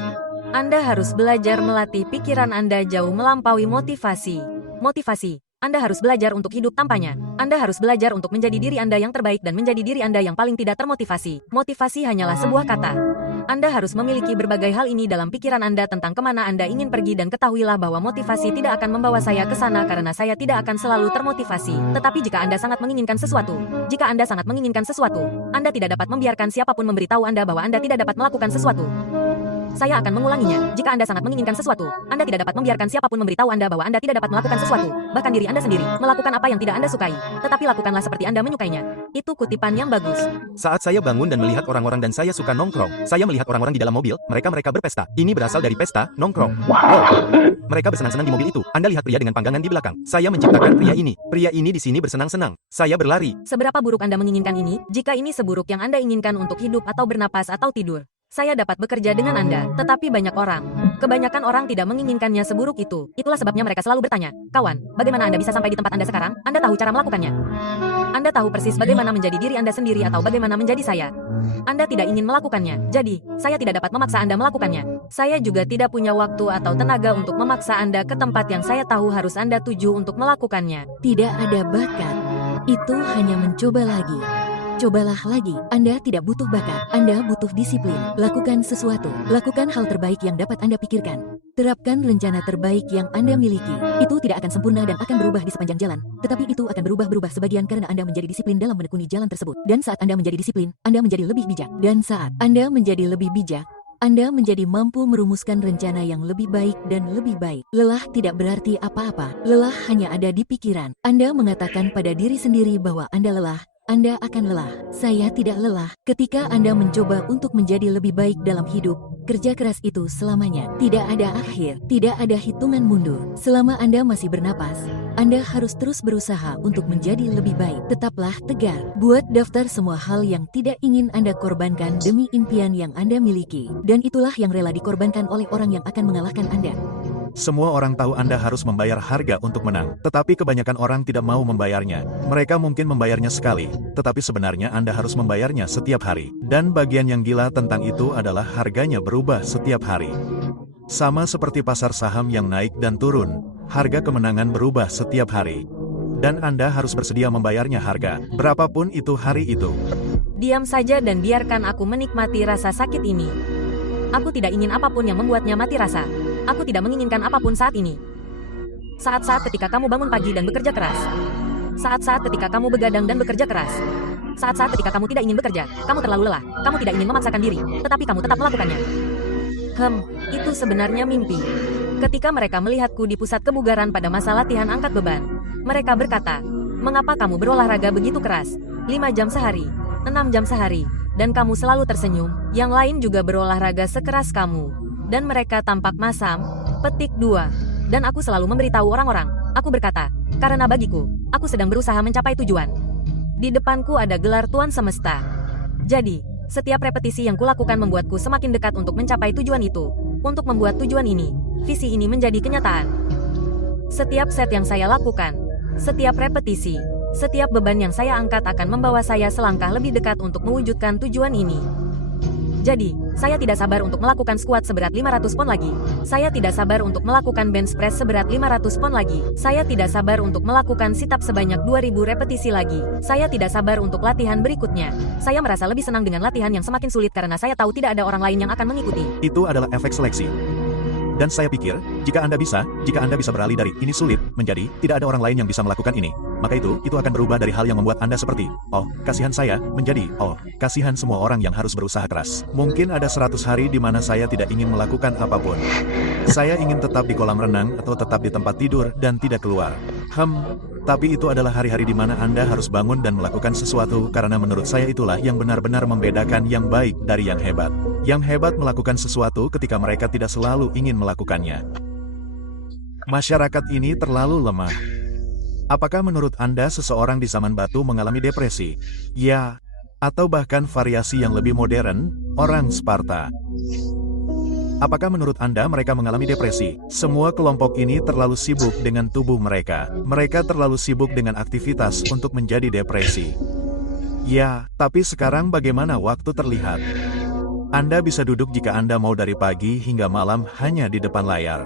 Anda harus belajar melatih pikiran Anda jauh melampaui motivasi. Motivasi. Anda harus belajar untuk hidup tanpanya. Anda harus belajar untuk menjadi diri Anda yang terbaik dan menjadi diri Anda yang paling tidak termotivasi. Motivasi hanyalah sebuah kata. Anda harus memiliki berbagai hal ini dalam pikiran Anda tentang kemana Anda ingin pergi dan ketahuilah bahwa motivasi tidak akan membawa saya ke sana karena saya tidak akan selalu termotivasi. Tetapi jika Anda sangat menginginkan sesuatu, Anda tidak dapat membiarkan siapapun memberitahu Anda bahwa Anda tidak dapat melakukan sesuatu. Saya akan mengulanginya. Jika Anda sangat menginginkan sesuatu, Anda tidak dapat membiarkan siapapun memberitahu Anda bahwa Anda tidak dapat melakukan sesuatu. Bahkan diri Anda sendiri, melakukan apa yang tidak Anda sukai. Tetapi lakukanlah seperti Anda menyukainya. Itu kutipan yang bagus. Saat saya bangun dan melihat orang-orang dan saya suka nongkrong, saya melihat orang-orang di dalam mobil, mereka berpesta. Ini berasal dari pesta, nongkrong. Mereka bersenang-senang di mobil itu. Anda lihat pria dengan panggangan di belakang. Saya menciptakan pria ini. Pria ini di sini bersenang-senang. Saya berlari. Seberapa buruk Anda menginginkan ini? Jika ini seburuk yang Anda inginkan untuk hidup atau bernapas atau tidur, saya dapat bekerja dengan Anda, tetapi banyak orang. Kebanyakan orang tidak menginginkannya seburuk itu. Itulah sebabnya mereka selalu bertanya, kawan, bagaimana Anda bisa sampai di tempat Anda sekarang? Anda tahu cara melakukannya. Anda tahu persis bagaimana menjadi diri Anda sendiri atau bagaimana menjadi saya. Anda tidak ingin melakukannya, jadi saya tidak dapat memaksa Anda melakukannya. Saya juga tidak punya waktu atau tenaga untuk memaksa Anda ke tempat yang saya tahu harus Anda tuju untuk melakukannya. Tidak ada bakat. Itu hanya mencoba lagi. Cobalah lagi. Anda tidak butuh bakat. Anda butuh disiplin. Lakukan sesuatu. Lakukan hal terbaik yang dapat Anda pikirkan. Terapkan rencana terbaik yang Anda miliki. Itu tidak akan sempurna dan akan berubah di sepanjang jalan. Tetapi itu akan berubah sebagian karena Anda menjadi disiplin dalam menekuni jalan tersebut. Dan saat Anda menjadi disiplin, Anda menjadi lebih bijak. Dan saat Anda menjadi lebih bijak, Anda menjadi mampu merumuskan rencana yang lebih baik dan lebih baik. Lelah tidak berarti apa-apa. Lelah hanya ada di pikiran. Anda mengatakan pada diri sendiri bahwa Anda lelah. Anda akan lelah. Saya tidak lelah. Ketika Anda mencoba untuk menjadi lebih baik dalam hidup, kerja keras itu selamanya. Tidak ada akhir, tidak ada hitungan mundur. Selama Anda masih bernapas, Anda harus terus berusaha untuk menjadi lebih baik. Tetaplah tegar. Buat daftar semua hal yang tidak ingin Anda korbankan demi impian yang Anda miliki. Dan itulah yang rela dikorbankan oleh orang yang akan mengalahkan Anda. Semua orang tahu Anda harus membayar harga untuk menang, tetapi kebanyakan orang tidak mau membayarnya. Mereka mungkin membayarnya sekali, tetapi sebenarnya Anda harus membayarnya setiap hari. Dan bagian yang gila tentang itu adalah harganya berubah setiap hari. Sama seperti pasar saham yang naik dan turun, harga kemenangan berubah setiap hari. Dan Anda harus bersedia membayarnya harga, berapapun itu hari itu. Diam saja dan biarkan aku menikmati rasa sakit ini. Aku tidak ingin apapun yang membuatnya mati rasa. Aku tidak menginginkan apapun saat ini. Saat-saat ketika kamu bangun pagi dan bekerja keras. Saat-saat ketika kamu begadang dan bekerja keras. Saat-saat ketika kamu tidak ingin bekerja, kamu terlalu lelah, kamu tidak ingin memaksakan diri, tetapi kamu tetap melakukannya. Itu sebenarnya mimpi. Ketika mereka melihatku di pusat kebugaran pada masa latihan angkat beban, mereka berkata, mengapa kamu berolahraga begitu keras? 5 jam sehari, 6 jam sehari, dan kamu selalu tersenyum, yang lain juga berolahraga sekeras kamu. Dan mereka tampak masam. Petik 2. Dan aku selalu memberitahu orang-orang. Aku berkata, karena bagiku, aku sedang berusaha mencapai tujuan. Di depanku ada gelar Tuan Semesta. Jadi, setiap repetisi yang kulakukan membuatku semakin dekat untuk mencapai tujuan itu. Untuk membuat tujuan ini, visi ini menjadi kenyataan. Setiap set yang saya lakukan, setiap repetisi, setiap beban yang saya angkat akan membawa saya selangkah lebih dekat untuk mewujudkan tujuan ini. Jadi, saya tidak sabar untuk melakukan squat seberat 500 pon lagi. Saya tidak sabar untuk melakukan bench press seberat 500 pon lagi. Saya tidak sabar untuk melakukan sit up sebanyak 2000 repetisi lagi. Saya tidak sabar untuk latihan berikutnya. Saya merasa lebih senang dengan latihan yang semakin sulit karena saya tahu tidak ada orang lain yang akan mengikuti. Itu adalah efek seleksi. Dan saya pikir, jika Anda bisa beralih dari ini sulit, menjadi tidak ada orang lain yang bisa melakukan ini, maka itu akan berubah dari hal yang membuat Anda seperti, oh, kasihan saya, menjadi, oh, kasihan semua orang yang harus berusaha keras. Mungkin ada 100 hari di mana saya tidak ingin melakukan apapun. Saya ingin tetap di kolam renang atau tetap di tempat tidur dan tidak keluar. Tapi itu adalah hari-hari di mana Anda harus bangun dan melakukan sesuatu karena menurut saya itulah yang benar-benar membedakan yang baik dari yang hebat. Yang hebat melakukan sesuatu ketika mereka tidak selalu ingin melakukannya. Masyarakat ini terlalu lemah. Apakah menurut Anda seseorang di zaman batu mengalami depresi? Ya, atau bahkan variasi yang lebih modern, orang Sparta. Apakah menurut Anda mereka mengalami depresi? Semua kelompok ini terlalu sibuk dengan tubuh mereka. Mereka terlalu sibuk dengan aktivitas untuk menjadi depresi. Ya, tapi sekarang bagaimana waktu terlihat? Anda bisa duduk jika Anda mau dari pagi hingga malam hanya di depan layar.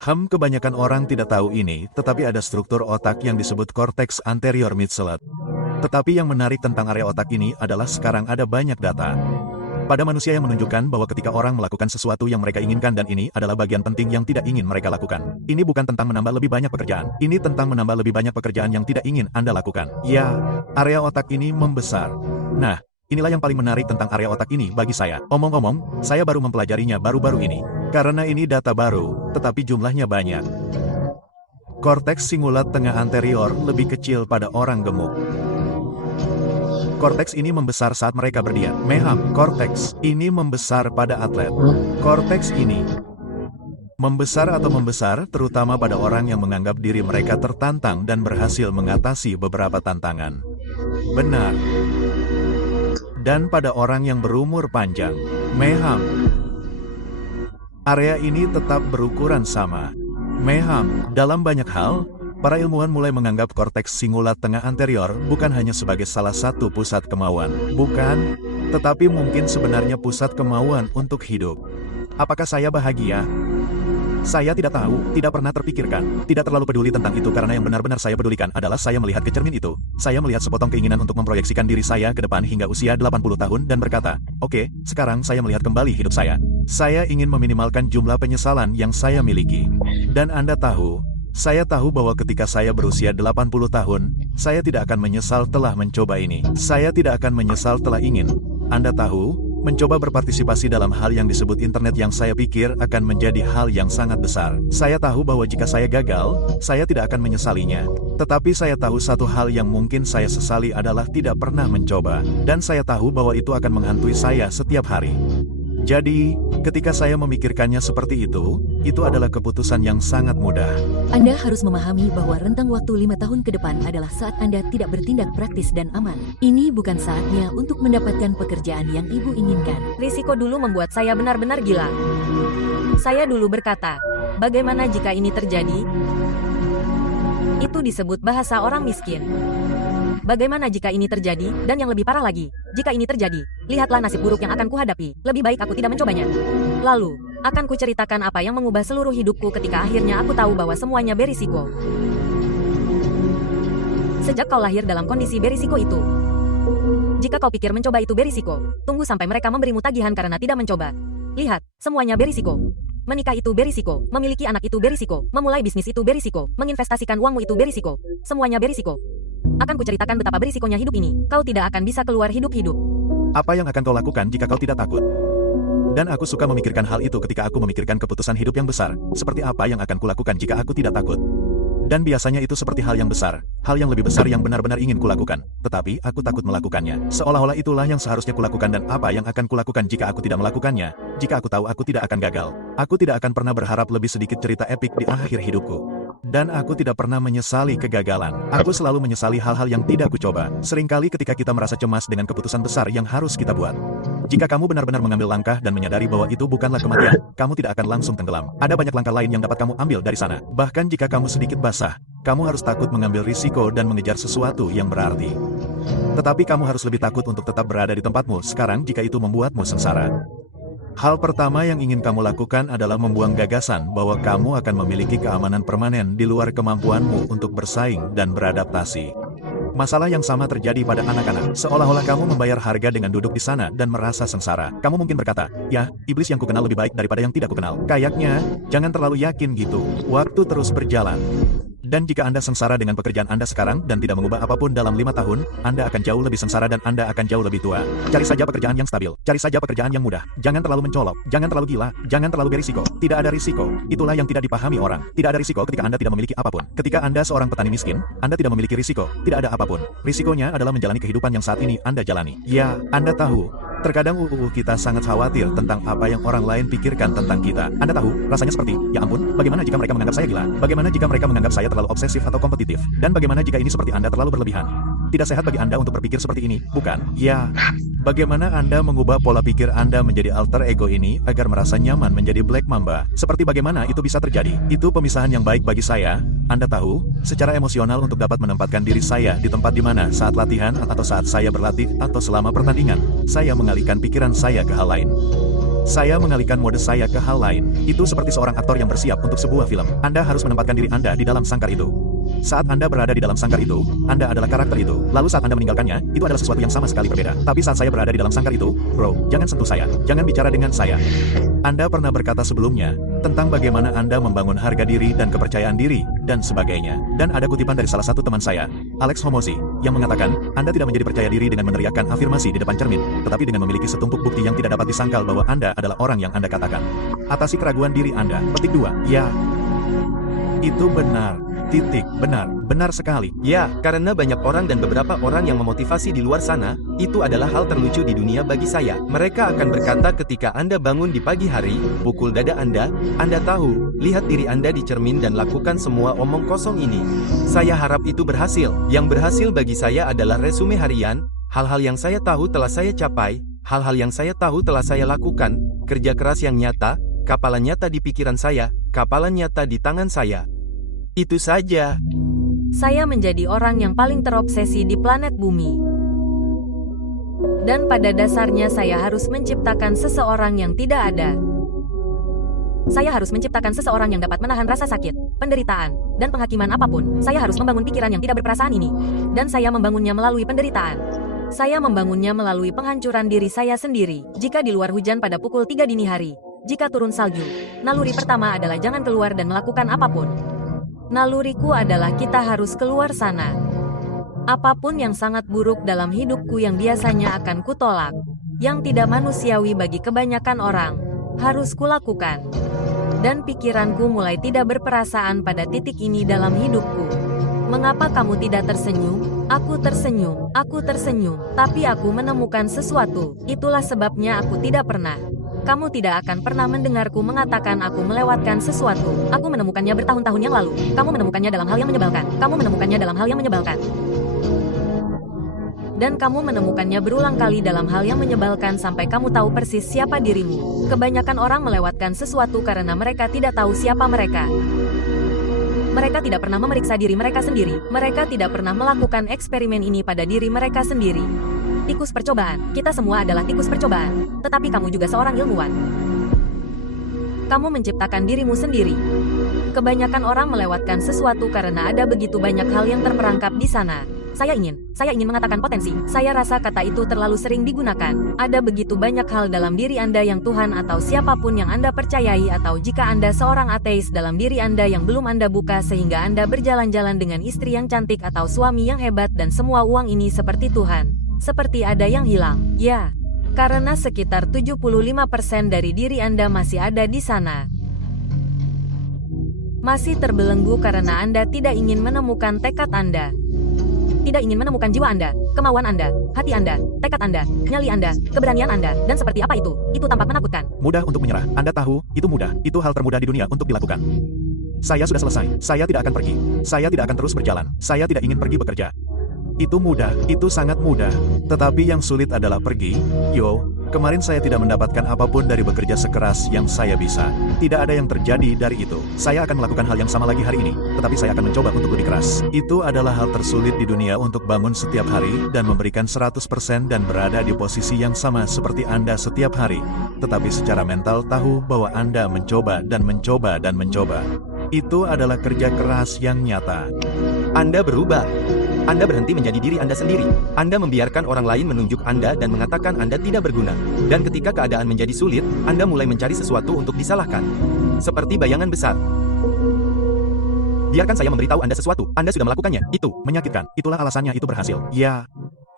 Kebanyakan orang tidak tahu ini, tetapi ada struktur otak yang disebut cortex anterior midcellate. Tetapi yang menarik tentang area otak ini adalah sekarang ada banyak data pada manusia yang menunjukkan bahwa ketika orang melakukan sesuatu yang mereka inginkan dan ini adalah bagian penting yang tidak ingin mereka lakukan. Ini bukan tentang menambah lebih banyak pekerjaan. Ini tentang menambah lebih banyak pekerjaan yang tidak ingin Anda lakukan. Ya, area otak ini membesar. Nah, inilah yang paling menarik tentang area otak ini bagi saya. Omong-omong, saya baru mempelajarinya baru-baru ini. Karena ini data baru, tetapi jumlahnya banyak. Korteks singulat tengah anterior lebih kecil pada orang gemuk. Korteks ini membesar saat mereka berdiam. Meham, korteks ini membesar pada atlet. Korteks ini membesar terutama pada orang yang menganggap diri mereka tertantang dan berhasil mengatasi beberapa tantangan. Benar. Dan pada orang yang berumur panjang. Meham. Area ini tetap berukuran sama. Meham, dalam banyak hal, para ilmuwan mulai menganggap korteks singulat tengah anterior bukan hanya sebagai salah satu pusat kemauan. Bukan, tetapi mungkin sebenarnya pusat kemauan untuk hidup. Apakah saya bahagia? Saya tidak tahu, tidak pernah terpikirkan, tidak terlalu peduli tentang itu karena yang benar-benar saya pedulikan adalah saya melihat ke cermin itu. Saya melihat sepotong keinginan untuk memproyeksikan diri saya ke depan hingga usia 80 tahun dan berkata, oke, sekarang saya melihat kembali hidup saya. Saya ingin meminimalkan jumlah penyesalan yang saya miliki. Dan Anda tahu, saya tahu bahwa ketika saya berusia 80 tahun, saya tidak akan menyesal telah mencoba ini. Saya tidak akan menyesal telah ingin. Anda tahu, mencoba berpartisipasi dalam hal yang disebut internet yang saya pikir akan menjadi hal yang sangat besar. Saya tahu bahwa jika saya gagal, saya tidak akan menyesalinya. Tetapi saya tahu satu hal yang mungkin saya sesali adalah tidak pernah mencoba. Dan saya tahu bahwa itu akan menghantui saya setiap hari. Jadi, ketika saya memikirkannya seperti itu adalah keputusan yang sangat mudah. Anda harus memahami bahwa rentang waktu 5 tahun ke depan adalah saat Anda tidak bertindak praktis dan aman. Ini bukan saatnya untuk mendapatkan pekerjaan yang Ibu inginkan. Risiko dulu membuat saya benar-benar gila. Saya dulu berkata, bagaimana jika ini terjadi? Itu disebut bahasa orang miskin. Bagaimana jika ini terjadi, dan yang lebih parah lagi, jika ini terjadi, lihatlah nasib buruk yang akan kuhadapi, lebih baik aku tidak mencobanya. Lalu, akan kuceritakan apa yang mengubah seluruh hidupku ketika akhirnya aku tahu bahwa semuanya berisiko. Sejak kau lahir dalam kondisi berisiko itu. Jika kau pikir mencoba itu berisiko, tunggu sampai mereka memberimu tagihan karena tidak mencoba. Lihat, semuanya berisiko. Menikah itu berisiko, memiliki anak itu berisiko, memulai bisnis itu berisiko, menginvestasikan uangmu itu berisiko. Semuanya berisiko. Akan kuceritakan betapa berisikonya hidup ini. Kau tidak akan bisa keluar hidup-hidup. Apa yang akan kau lakukan jika kau tidak takut? Dan aku suka memikirkan hal itu ketika aku memikirkan keputusan hidup yang besar. Seperti apa yang akan kulakukan jika aku tidak takut? Dan biasanya itu seperti hal yang besar, hal yang lebih besar yang benar-benar ingin kulakukan. Tetapi aku takut melakukannya. Seolah-olah itulah yang seharusnya kulakukan dan apa yang akan kulakukan jika aku tidak melakukannya. Jika aku tahu aku tidak akan gagal. Aku tidak akan pernah berharap lebih sedikit cerita epik di akhir hidupku. Dan aku tidak pernah menyesali kegagalan. Aku selalu menyesali hal-hal yang tidak kucoba. Seringkali ketika kita merasa cemas dengan keputusan besar yang harus kita buat. Jika kamu benar-benar mengambil langkah dan menyadari bahwa itu bukanlah kematian, kamu tidak akan langsung tenggelam. Ada banyak langkah lain yang dapat kamu ambil dari sana. Bahkan jika kamu sedikit basah, kamu harus takut mengambil risiko dan mengejar sesuatu yang berarti. Tetapi kamu harus lebih takut untuk tetap berada di tempatmu sekarang jika itu membuatmu sengsara. Hal pertama yang ingin kamu lakukan adalah membuang gagasan bahwa kamu akan memiliki keamanan permanen di luar kemampuanmu untuk bersaing dan beradaptasi. Masalah yang sama terjadi pada anak-anak. Seolah-olah kamu membayar harga dengan duduk di sana dan merasa sengsara. Kamu mungkin berkata, ya, iblis yang kukenal lebih baik daripada yang tidak kukenal. Kayaknya, jangan terlalu yakin gitu. Waktu terus berjalan. Dan jika Anda sengsara dengan pekerjaan Anda sekarang dan tidak mengubah apapun dalam 5 tahun, Anda akan jauh lebih sengsara dan Anda akan jauh lebih tua. Cari saja pekerjaan yang stabil, cari saja pekerjaan yang mudah. Jangan terlalu mencolok, jangan terlalu gila, jangan terlalu berisiko. Tidak ada risiko. Itulah yang tidak dipahami orang. Tidak ada risiko ketika Anda tidak memiliki apapun. Ketika Anda seorang petani miskin, Anda tidak memiliki risiko. Tidak ada apapun. Risikonya adalah menjalani kehidupan yang saat ini Anda jalani. Ya, Anda tahu. Terkadang kita sangat khawatir tentang apa yang orang lain pikirkan tentang kita. Anda tahu, rasanya seperti, ya ampun, bagaimana jika mereka menganggap saya gila? Bagaimana jika mereka menganggap saya terlalu obsesif atau kompetitif? Dan bagaimana jika ini seperti Anda terlalu berlebihan? Tidak sehat bagi Anda untuk berpikir seperti ini, bukan? Ya. Bagaimana Anda mengubah pola pikir Anda menjadi alter ego ini agar merasa nyaman menjadi Black Mamba? Seperti bagaimana itu bisa terjadi? Itu pemisahan yang baik bagi saya. Anda tahu, secara emosional untuk dapat menempatkan diri saya di tempat di mana saat latihan atau saat saya berlatih atau selama pertandingan, saya mengalihkan pikiran saya ke hal lain. Saya mengalihkan mode saya ke hal lain. Itu seperti seorang aktor yang bersiap untuk sebuah film. Anda harus menempatkan diri Anda di dalam sangkar itu. Saat Anda berada di dalam sangkar itu, Anda adalah karakter itu. Lalu saat Anda meninggalkannya, itu adalah sesuatu yang sama sekali berbeda. Tapi saat saya berada di dalam sangkar itu, bro, jangan sentuh saya. Jangan bicara dengan saya. Anda pernah berkata sebelumnya, tentang bagaimana Anda membangun harga diri dan kepercayaan diri, dan sebagainya. Dan ada kutipan dari salah satu teman saya, Alex Homosi, yang mengatakan, Anda tidak menjadi percaya diri dengan meneriakkan afirmasi di depan cermin, tetapi dengan memiliki setumpuk bukti yang tidak dapat disangkal bahwa Anda adalah orang yang Anda katakan. Atasi keraguan diri Anda. Petik 2. Ya. Itu benar. Titik, benar, benar sekali. Ya, karena banyak orang dan beberapa orang yang memotivasi di luar sana, itu adalah hal terlucu di dunia bagi saya. Mereka akan berkata ketika Anda bangun di pagi hari, pukul dada Anda tahu, lihat diri Anda di cermin dan lakukan semua omong kosong ini. Saya harap itu berhasil. Yang berhasil bagi saya adalah resume harian, hal-hal yang saya tahu telah saya capai, hal-hal yang saya tahu telah saya lakukan, kerja keras yang nyata, kapalan nyata di pikiran saya, kapalan nyata di tangan saya. Itu saja. Saya menjadi orang yang paling terobsesi di planet bumi. Dan pada dasarnya saya harus menciptakan seseorang yang tidak ada. Saya harus menciptakan seseorang yang dapat menahan rasa sakit, penderitaan, dan penghakiman apapun. Saya harus membangun pikiran yang tidak berperasaan ini. Dan saya membangunnya melalui penderitaan. Saya membangunnya melalui penghancuran diri saya sendiri. Jika di luar hujan pada pukul 3 dini hari, jika turun salju, naluri pertama adalah jangan keluar dan melakukan apapun. Naluriku adalah kita harus keluar sana. Apapun yang sangat buruk dalam hidupku yang biasanya akan kutolak, yang tidak manusiawi bagi kebanyakan orang, harus kulakukan. Dan pikiranku mulai tidak berperasaan pada titik ini dalam hidupku. Mengapa kamu tidak tersenyum? Aku tersenyum, tapi aku menemukan sesuatu. Itulah sebabnya aku tidak pernah. Kamu tidak akan pernah mendengarku mengatakan aku melewatkan sesuatu. Aku menemukannya bertahun-tahun yang lalu. Kamu menemukannya dalam hal yang menyebalkan. Kamu menemukannya dalam hal yang menyebalkan. Dan kamu menemukannya berulang kali dalam hal yang menyebalkan sampai kamu tahu persis siapa dirimu. Kebanyakan orang melewatkan sesuatu karena mereka tidak tahu siapa mereka. Mereka tidak pernah memeriksa diri mereka sendiri. Mereka tidak pernah melakukan eksperimen ini pada diri mereka sendiri. Tikus percobaan. Kita semua adalah tikus percobaan. Tetapi kamu juga seorang ilmuwan. Kamu menciptakan dirimu sendiri. Kebanyakan orang melewatkan sesuatu karena ada begitu banyak hal yang terperangkap di sana. Saya ingin mengatakan potensi. Saya rasa kata itu terlalu sering digunakan. Ada begitu banyak hal dalam diri Anda yang Tuhan atau siapapun yang Anda percayai, atau jika Anda seorang ateis, dalam diri Anda yang belum Anda buka sehingga Anda berjalan-jalan dengan istri yang cantik atau suami yang hebat dan semua uang ini seperti Tuhan. Seperti ada yang hilang. Ya, karena sekitar 75% dari diri Anda masih ada di sana. Masih terbelenggu karena Anda tidak ingin menemukan tekad Anda. Tidak ingin menemukan jiwa Anda, kemauan Anda, hati Anda, tekad Anda, nyali Anda, keberanian Anda, dan seperti apa itu? Itu tampak menakutkan. Mudah untuk menyerah. Anda tahu, itu mudah. Itu hal termudah di dunia untuk dilakukan. Saya sudah selesai. Saya tidak akan pergi. Saya tidak akan terus berjalan. Saya tidak ingin pergi bekerja. Itu mudah, itu sangat mudah. Tetapi yang sulit adalah pergi. Kemarin saya tidak mendapatkan apapun dari bekerja sekeras yang saya bisa. Tidak ada yang terjadi dari itu. Saya akan melakukan hal yang sama lagi hari ini, tetapi saya akan mencoba untuk lebih keras. Itu adalah hal tersulit di dunia, untuk bangun setiap hari dan memberikan 100% dan berada di posisi yang sama seperti Anda setiap hari. Tetapi secara mental tahu bahwa Anda mencoba dan mencoba dan mencoba. Itu adalah kerja keras yang nyata. Anda berubah. Anda berhenti menjadi diri Anda sendiri. Anda membiarkan orang lain menunjuk Anda dan mengatakan Anda tidak berguna. Dan ketika keadaan menjadi sulit, Anda mulai mencari sesuatu untuk disalahkan. Seperti bayangan besar. Biarkan saya memberitahu Anda sesuatu. Anda sudah melakukannya. Itu menyakitkan. Itulah alasannya itu berhasil. Ya.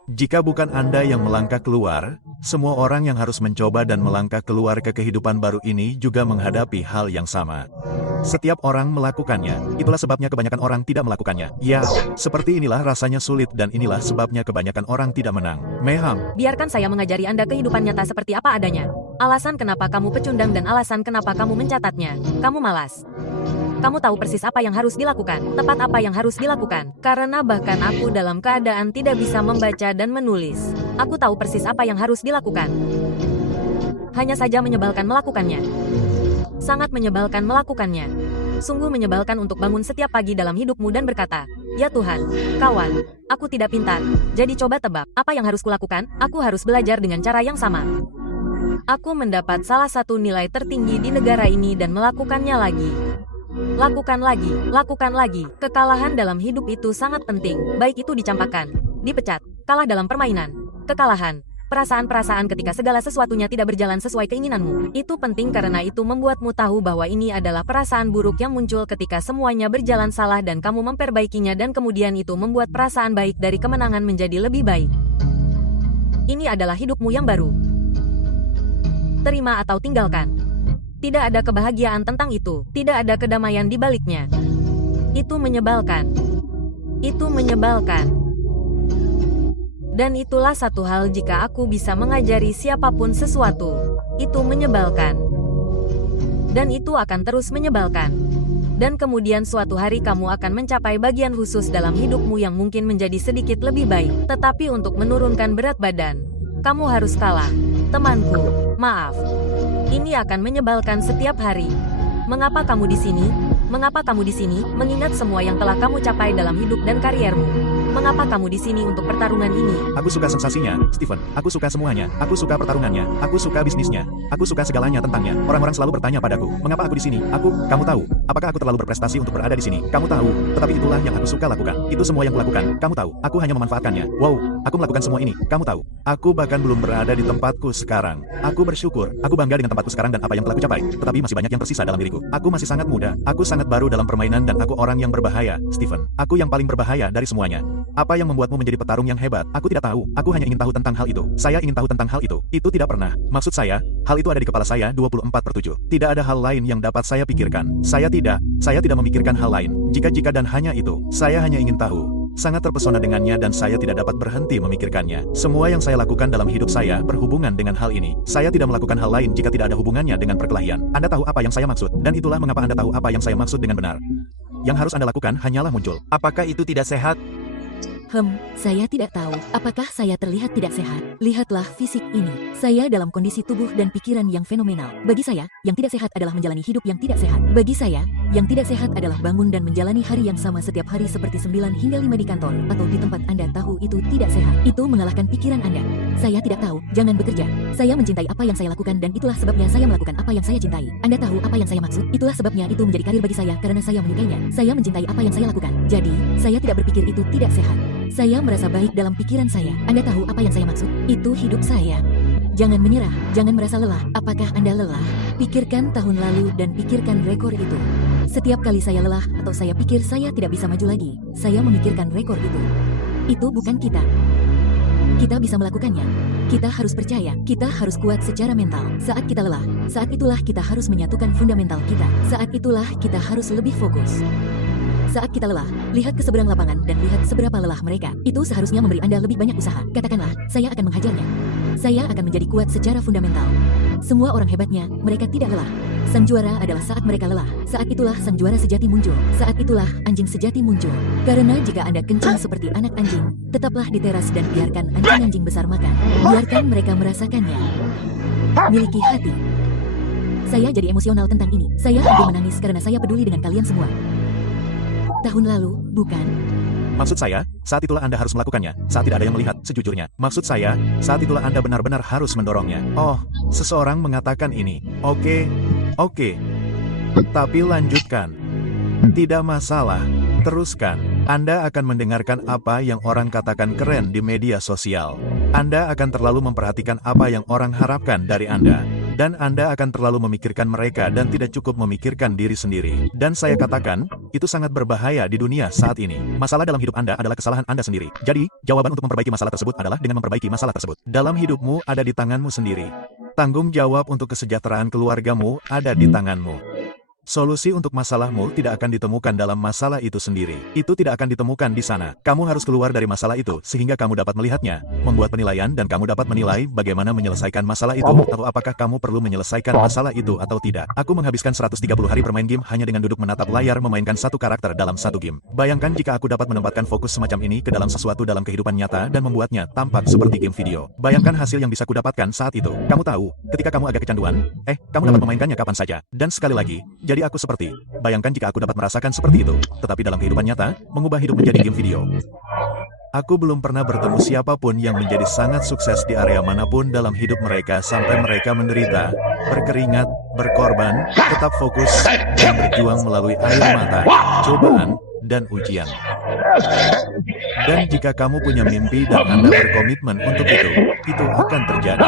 Jika bukan Anda yang melangkah keluar, semua orang yang harus mencoba dan melangkah keluar ke kehidupan baru ini juga menghadapi hal yang sama. Setiap orang melakukannya. Itulah sebabnya kebanyakan orang tidak melakukannya. Ya, seperti inilah rasanya sulit dan inilah sebabnya kebanyakan orang tidak menang. Meham. Biarkan saya mengajari Anda kehidupan nyata seperti apa adanya. Alasan kenapa kamu pecundang dan alasan kenapa kamu mencatatnya. Kamu malas. Kamu tahu persis apa yang harus dilakukan, tepat apa yang harus dilakukan. Karena bahkan aku dalam keadaan tidak bisa membaca dan menulis. Aku tahu persis apa yang harus dilakukan. Hanya saja menyebalkan melakukannya. Sangat menyebalkan melakukannya. Sungguh menyebalkan untuk bangun setiap pagi dalam hidupmu dan berkata, "Ya Tuhan, kawan, aku tidak pintar. Jadi coba tebak, apa yang harus kulakukan? Aku harus belajar dengan cara yang sama. Aku mendapat salah satu nilai tertinggi di negara ini dan melakukannya lagi. Lakukan lagi. Kekalahan dalam hidup itu sangat penting, baik itu dicampakkan, dipecat, kalah dalam permainan, kekalahan. Perasaan-perasaan ketika segala sesuatunya tidak berjalan sesuai keinginanmu. Itu penting karena itu membuatmu tahu bahwa ini adalah perasaan buruk yang muncul ketika semuanya berjalan salah dan kamu memperbaikinya dan kemudian itu membuat perasaan baik dari kemenangan menjadi lebih baik. Ini adalah hidupmu yang baru. Terima atau tinggalkan. Tidak ada kebahagiaan tentang itu. Tidak ada kedamaian di baliknya. Itu menyebalkan. Itu menyebalkan. Dan itulah satu hal jika aku bisa mengajari siapapun sesuatu. Itu menyebalkan. Dan itu akan terus menyebalkan. Dan kemudian suatu hari kamu akan mencapai bagian khusus dalam hidupmu yang mungkin menjadi sedikit lebih baik. Tetapi untuk menurunkan berat badan, kamu harus kalah. Temanku, maaf. Ini akan menyebalkan setiap hari. Mengapa kamu di sini? Mengapa kamu di sini? Mengingat semua yang telah kamu capai dalam hidup dan kariermu. Mengapa kamu di sini untuk pertarungan ini? Aku suka sensasinya, Stephen. Aku suka semuanya. Aku suka pertarungannya. Aku suka bisnisnya. Aku suka segalanya tentangnya. Orang-orang selalu bertanya padaku, mengapa aku di sini? Kamu tahu. Apakah aku terlalu berprestasi untuk berada di sini? Kamu tahu. Tetapi itulah yang aku suka lakukan. Itu semua yang kulakukan. Kamu tahu. Aku hanya memanfaatkannya. Wow, aku melakukan semua ini. Kamu tahu. Aku bahkan belum berada di tempatku sekarang. Aku bersyukur. Aku bangga dengan tempatku sekarang dan apa yang telah kucapai. Tetapi masih banyak yang tersisa dalam diriku. Aku masih sangat muda. Aku sangat baru dalam permainan dan aku orang yang berbahaya, Stephen. Aku yang paling berbahaya dari semuanya. Apa yang membuatmu menjadi petarung yang hebat? Aku tidak tahu. Aku hanya ingin tahu tentang hal itu. Saya ingin tahu tentang hal itu. Itu tidak pernah. Maksud saya, hal itu ada di kepala saya 24/7. Tidak ada hal lain yang dapat saya pikirkan. Saya tidak memikirkan hal lain. Jika dan hanya itu. Saya hanya ingin tahu. Sangat terpesona dengannya dan saya tidak dapat berhenti memikirkannya. Semua yang saya lakukan dalam hidup saya berhubungan dengan hal ini. Saya tidak melakukan hal lain jika tidak ada hubungannya dengan perkelahian. Anda tahu apa yang saya maksud. Dan itulah mengapa Anda tahu apa yang saya maksud dengan benar. Yang harus Anda lakukan hanyalah muncul. Apakah itu tidak sehat? Saya tidak tahu. Apakah saya terlihat tidak sehat? Lihatlah fisik ini. Saya dalam kondisi tubuh dan pikiran yang fenomenal. Bagi saya, yang tidak sehat adalah menjalani hidup yang tidak sehat. Bagi saya, yang tidak sehat adalah bangun dan menjalani hari yang sama setiap hari seperti 9 hingga 5 di kantor atau di tempat Anda tahu itu tidak sehat. Itu mengalahkan pikiran Anda. Saya tidak tahu, jangan bekerja. Saya mencintai apa yang saya lakukan dan itulah sebabnya saya melakukan apa yang saya cintai. Anda tahu apa yang saya maksud? Itulah sebabnya itu menjadi karir bagi saya karena saya menyukainya. Saya mencintai apa yang saya lakukan. Jadi, saya tidak berpikir itu tidak sehat. Saya merasa baik dalam pikiran saya. Anda tahu apa yang saya maksud? Itu hidup saya. Jangan menyerah, jangan merasa lelah. Apakah Anda lelah? Pikirkan tahun lalu dan pikirkan rekor itu. Setiap kali saya lelah atau saya pikir saya tidak bisa maju lagi, saya memikirkan rekor itu. Itu bukan kita. Kita bisa melakukannya. Kita harus percaya, kita harus kuat secara mental. Saat kita lelah, saat itulah kita harus menyatukan fundamental kita. Saat itulah kita harus lebih fokus. Saat kita lelah, lihat ke seberang lapangan dan lihat seberapa lelah mereka. Itu seharusnya memberi Anda lebih banyak usaha. Katakanlah, saya akan menghajarnya. Saya akan menjadi kuat secara fundamental. Semua orang hebatnya, mereka tidak lelah. Sang juara adalah saat mereka lelah. Saat itulah sang juara sejati muncul. Saat itulah anjing sejati muncul. Karena jika Anda kencang seperti anak anjing, tetaplah di teras dan biarkan anjing-anjing besar makan. Biarkan mereka merasakannya. Miliki hati. Saya jadi emosional tentang ini. Saya hampir menangis karena saya peduli dengan kalian semua. Tahun lalu, bukan? Maksud saya, saat itulah Anda harus melakukannya, saat tidak ada yang melihat, sejujurnya. Maksud saya, saat itulah Anda benar-benar harus mendorongnya. Oh, seseorang mengatakan ini. Oke. Tapi lanjutkan. Tidak masalah. Teruskan. Anda akan mendengarkan apa yang orang katakan keren di media sosial. Anda akan terlalu memperhatikan apa yang orang harapkan dari Anda. Dan Anda akan terlalu memikirkan mereka dan tidak cukup memikirkan diri sendiri. Dan saya katakan, itu sangat berbahaya di dunia saat ini. Masalah dalam hidup Anda adalah kesalahan Anda sendiri. Jadi, jawaban untuk memperbaiki masalah tersebut adalah dengan memperbaiki masalah tersebut. Dalam hidupmu ada di tanganmu sendiri. Tanggung jawab untuk kesejahteraan keluargamu ada di tanganmu. Solusi untuk masalahmu tidak akan ditemukan dalam masalah itu sendiri. Itu tidak akan ditemukan di sana. Kamu harus keluar dari masalah itu, sehingga kamu dapat melihatnya, membuat penilaian dan kamu dapat menilai bagaimana menyelesaikan masalah itu, atau apakah kamu perlu menyelesaikan masalah itu atau tidak. Aku menghabiskan 130 hari bermain game hanya dengan duduk menatap layar memainkan satu karakter dalam satu game. Bayangkan jika aku dapat menempatkan fokus semacam ini ke dalam sesuatu dalam kehidupan nyata dan membuatnya tampak seperti game video. Bayangkan hasil yang bisa kudapatkan saat itu. Kamu tahu, ketika kamu agak kecanduan, kamu dapat memainkannya kapan saja. Dan sekali lagi, jadi aku seperti, bayangkan jika aku dapat merasakan seperti itu, tetapi dalam kehidupan nyata, mengubah hidup menjadi game video. Aku belum pernah bertemu siapapun yang menjadi sangat sukses di area manapun dalam hidup mereka sampai mereka menderita, berkeringat, berkorban, tetap fokus, dan berjuang melalui air mata, cobaan, dan ujian. Dan jika kamu punya mimpi dan Anda berkomitmen untuk itu akan terjadi.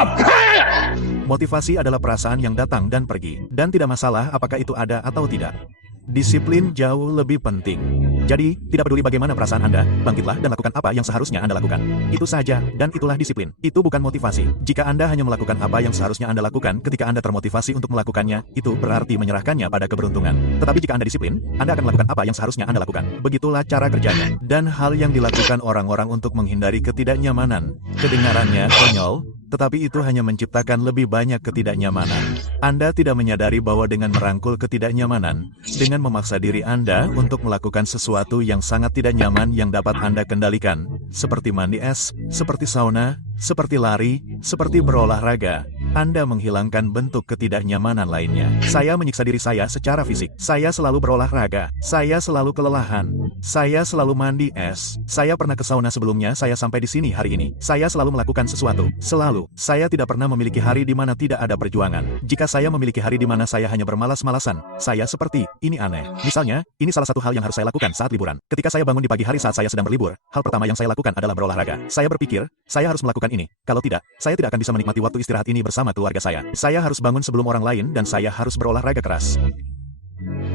Motivasi adalah perasaan yang datang dan pergi, dan tidak masalah apakah itu ada atau tidak. Disiplin jauh lebih penting. Jadi, tidak peduli bagaimana perasaan Anda, bangkitlah dan lakukan apa yang seharusnya Anda lakukan. Itu saja, dan itulah disiplin. Itu bukan motivasi. Jika Anda hanya melakukan apa yang seharusnya Anda lakukan ketika Anda termotivasi untuk melakukannya, itu berarti menyerahkannya pada keberuntungan. Tetapi jika Anda disiplin, Anda akan melakukan apa yang seharusnya Anda lakukan. Begitulah cara kerjanya. Dan hal yang dilakukan orang-orang untuk menghindari ketidaknyamanan. Kedengarannya konyol, tetapi itu hanya menciptakan lebih banyak ketidaknyamanan. Anda tidak menyadari bahwa dengan merangkul ketidaknyamanan, dengan memaksa diri Anda untuk melakukan sesuatu yang sangat tidak nyaman yang dapat Anda kendalikan, seperti mandi es, seperti sauna, seperti lari, seperti berolahraga, Anda menghilangkan bentuk ketidaknyamanan lainnya. Saya menyiksa diri saya secara fisik. Saya selalu berolahraga. Saya selalu kelelahan. Saya selalu mandi es. Saya pernah ke sauna sebelumnya saya sampai di sini hari ini. Saya selalu melakukan sesuatu. Selalu. Saya tidak pernah memiliki hari di mana tidak ada perjuangan. Jika saya memiliki hari di mana saya hanya bermalas-malasan, saya seperti, ini aneh. Misalnya, ini salah satu hal yang harus saya lakukan saat liburan. Ketika saya bangun di pagi hari saat saya sedang berlibur, hal pertama yang saya lakukan adalah berolahraga. Saya berpikir, saya harus melakukan ini. Kalau tidak, saya tidak akan bisa menikmati waktu istirahat ini bersama keluarga saya. Saya harus bangun sebelum orang lain dan saya harus berolahraga keras.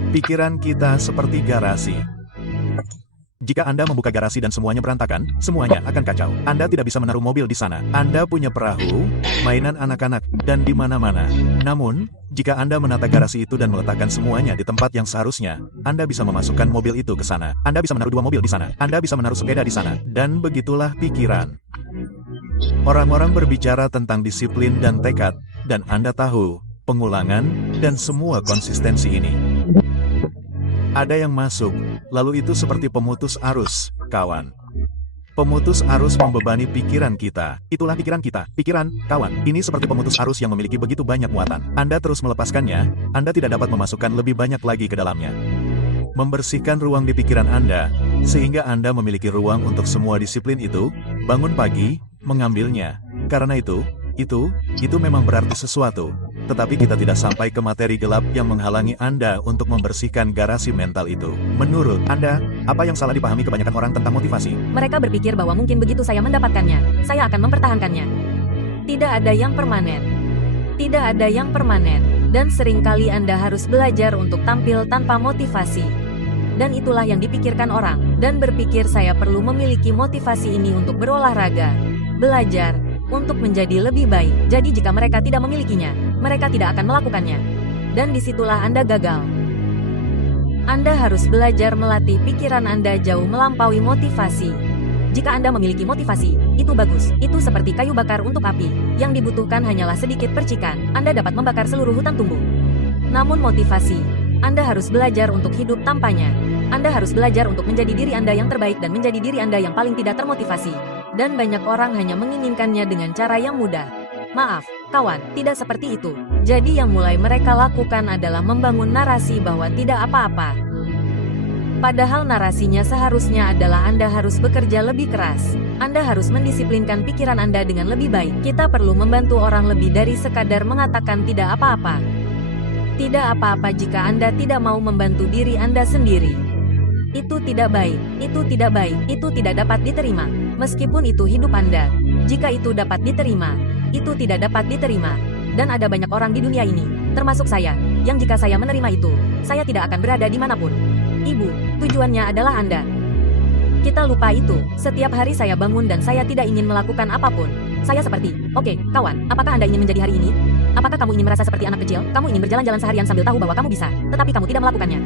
Pikiran kita seperti garasi. Jika Anda membuka garasi dan semuanya berantakan, semuanya akan kacau. Anda tidak bisa menaruh mobil di sana. Anda punya perahu, mainan anak-anak, dan di mana-mana. Namun, jika Anda menata garasi itu dan meletakkan semuanya di tempat yang seharusnya, Anda bisa memasukkan mobil itu ke sana. Anda bisa menaruh 2 mobil di sana. Anda bisa menaruh sepeda di sana. Dan begitulah pikiran. Orang-orang berbicara tentang disiplin dan tekad, dan Anda tahu, pengulangan, dan semua konsistensi ini. Ada yang masuk, lalu itu seperti pemutus arus, kawan. Pemutus arus membebani pikiran kita. Itulah pikiran kita. Pikiran, kawan, ini seperti pemutus arus yang memiliki begitu banyak muatan. Anda terus melepaskannya, Anda tidak dapat memasukkan lebih banyak lagi ke dalamnya. Membersihkan ruang di pikiran Anda, sehingga Anda memiliki ruang untuk semua disiplin itu, bangun pagi, mengambilnya. Karena itu memang berarti sesuatu. Tetapi kita tidak sampai ke materi gelap yang menghalangi Anda untuk membersihkan garasi mental itu. Menurut Anda, apa yang salah dipahami kebanyakan orang tentang motivasi? Mereka berpikir bahwa mungkin begitu saya mendapatkannya, saya akan mempertahankannya. Tidak ada yang permanen. Tidak ada yang permanen. Dan seringkali Anda harus belajar untuk tampil tanpa motivasi. Dan itulah yang dipikirkan orang. Dan berpikir saya perlu memiliki motivasi ini untuk berolahraga, belajar, untuk menjadi lebih baik. Jadi jika mereka tidak memilikinya, mereka tidak akan melakukannya. Dan disitulah Anda gagal. Anda harus belajar melatih pikiran Anda jauh melampaui motivasi. Jika Anda memiliki motivasi, itu bagus. Itu seperti kayu bakar untuk api. Yang dibutuhkan hanyalah sedikit percikan. Anda dapat membakar seluruh hutan tumbuh. Namun motivasi, Anda harus belajar untuk hidup tanpanya. Anda harus belajar untuk menjadi diri Anda yang terbaik dan menjadi diri Anda yang paling tidak termotivasi. Dan banyak orang hanya menginginkannya dengan cara yang mudah. Maaf, kawan, tidak seperti itu. Jadi yang mulai mereka lakukan adalah membangun narasi bahwa tidak apa-apa. Padahal narasinya seharusnya adalah Anda harus bekerja lebih keras. Anda harus mendisiplinkan pikiran Anda dengan lebih baik. Kita perlu membantu orang lebih dari sekadar mengatakan tidak apa-apa. Tidak apa-apa jika Anda tidak mau membantu diri Anda sendiri. Itu tidak baik, itu tidak baik, itu tidak dapat diterima. Meskipun itu hidup Anda, jika itu dapat diterima, itu tidak dapat diterima. Dan ada banyak orang di dunia ini, termasuk saya, yang jika saya menerima itu, saya tidak akan berada dimanapun. Ibu, tujuannya adalah Anda. Kita lupa itu. Setiap hari saya bangun dan saya tidak ingin melakukan apapun. Saya seperti, oke, kawan, apakah Anda ingin menjadi hari ini? Apakah kamu ingin merasa seperti anak kecil? Kamu ingin berjalan-jalan seharian sambil tahu bahwa kamu bisa, tetapi kamu tidak melakukannya.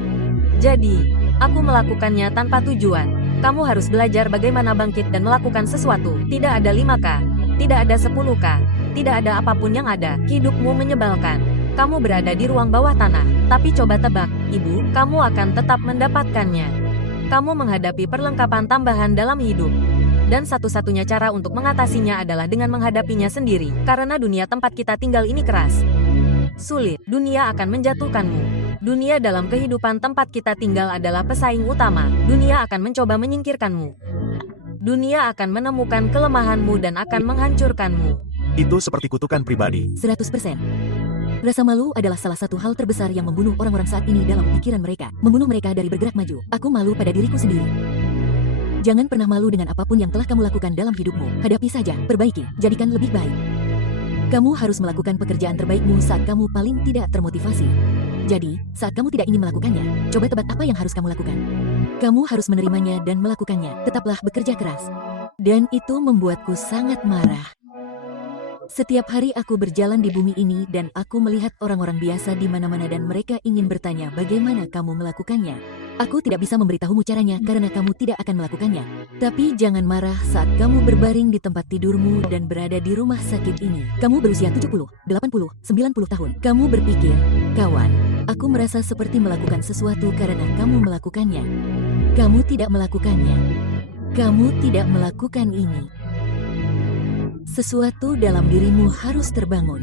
Jadi, aku melakukannya tanpa tujuan. Kamu harus belajar bagaimana bangkit dan melakukan sesuatu. Tidak ada 5K, tidak ada 10K, tidak ada apapun yang ada. Hidupmu menyebalkan. Kamu berada di ruang bawah tanah. Tapi coba tebak, ibu, kamu akan tetap mendapatkannya. Kamu menghadapi perlengkapan tambahan dalam hidup. Dan satu-satunya cara untuk mengatasinya adalah dengan menghadapinya sendiri. Karena dunia tempat kita tinggal ini keras. Sulit, dunia akan menjatuhkanmu. Dunia dalam kehidupan tempat kita tinggal adalah pesaing utama. Dunia akan mencoba menyingkirkanmu. Dunia akan menemukan kelemahanmu dan akan menghancurkanmu. Itu seperti kutukan pribadi. 100%. Rasa malu adalah salah satu hal terbesar yang membunuh orang-orang saat ini dalam pikiran mereka. Membunuh mereka dari bergerak maju. Aku malu pada diriku sendiri. Jangan pernah malu dengan apapun yang telah kamu lakukan dalam hidupmu. Hadapi saja, perbaiki, jadikan lebih baik. Kamu harus melakukan pekerjaan terbaikmu saat kamu paling tidak termotivasi. Jadi, saat kamu tidak ingin melakukannya, coba tebak apa yang harus kamu lakukan. Kamu harus menerimanya dan melakukannya. Tetaplah bekerja keras. Dan itu membuatku sangat marah. Setiap hari aku berjalan di bumi ini dan aku melihat orang-orang biasa di mana-mana dan mereka ingin bertanya bagaimana kamu melakukannya. Aku tidak bisa memberitahumu caranya karena kamu tidak akan melakukannya. Tapi jangan marah saat kamu berbaring di tempat tidurmu dan berada di rumah sakit ini. Kamu berusia 70, 80, 90 tahun. Kamu berpikir, kawan, aku merasa seperti melakukan sesuatu karena kamu melakukannya. Kamu tidak melakukannya. Kamu tidak melakukan ini. Sesuatu dalam dirimu harus terbangun.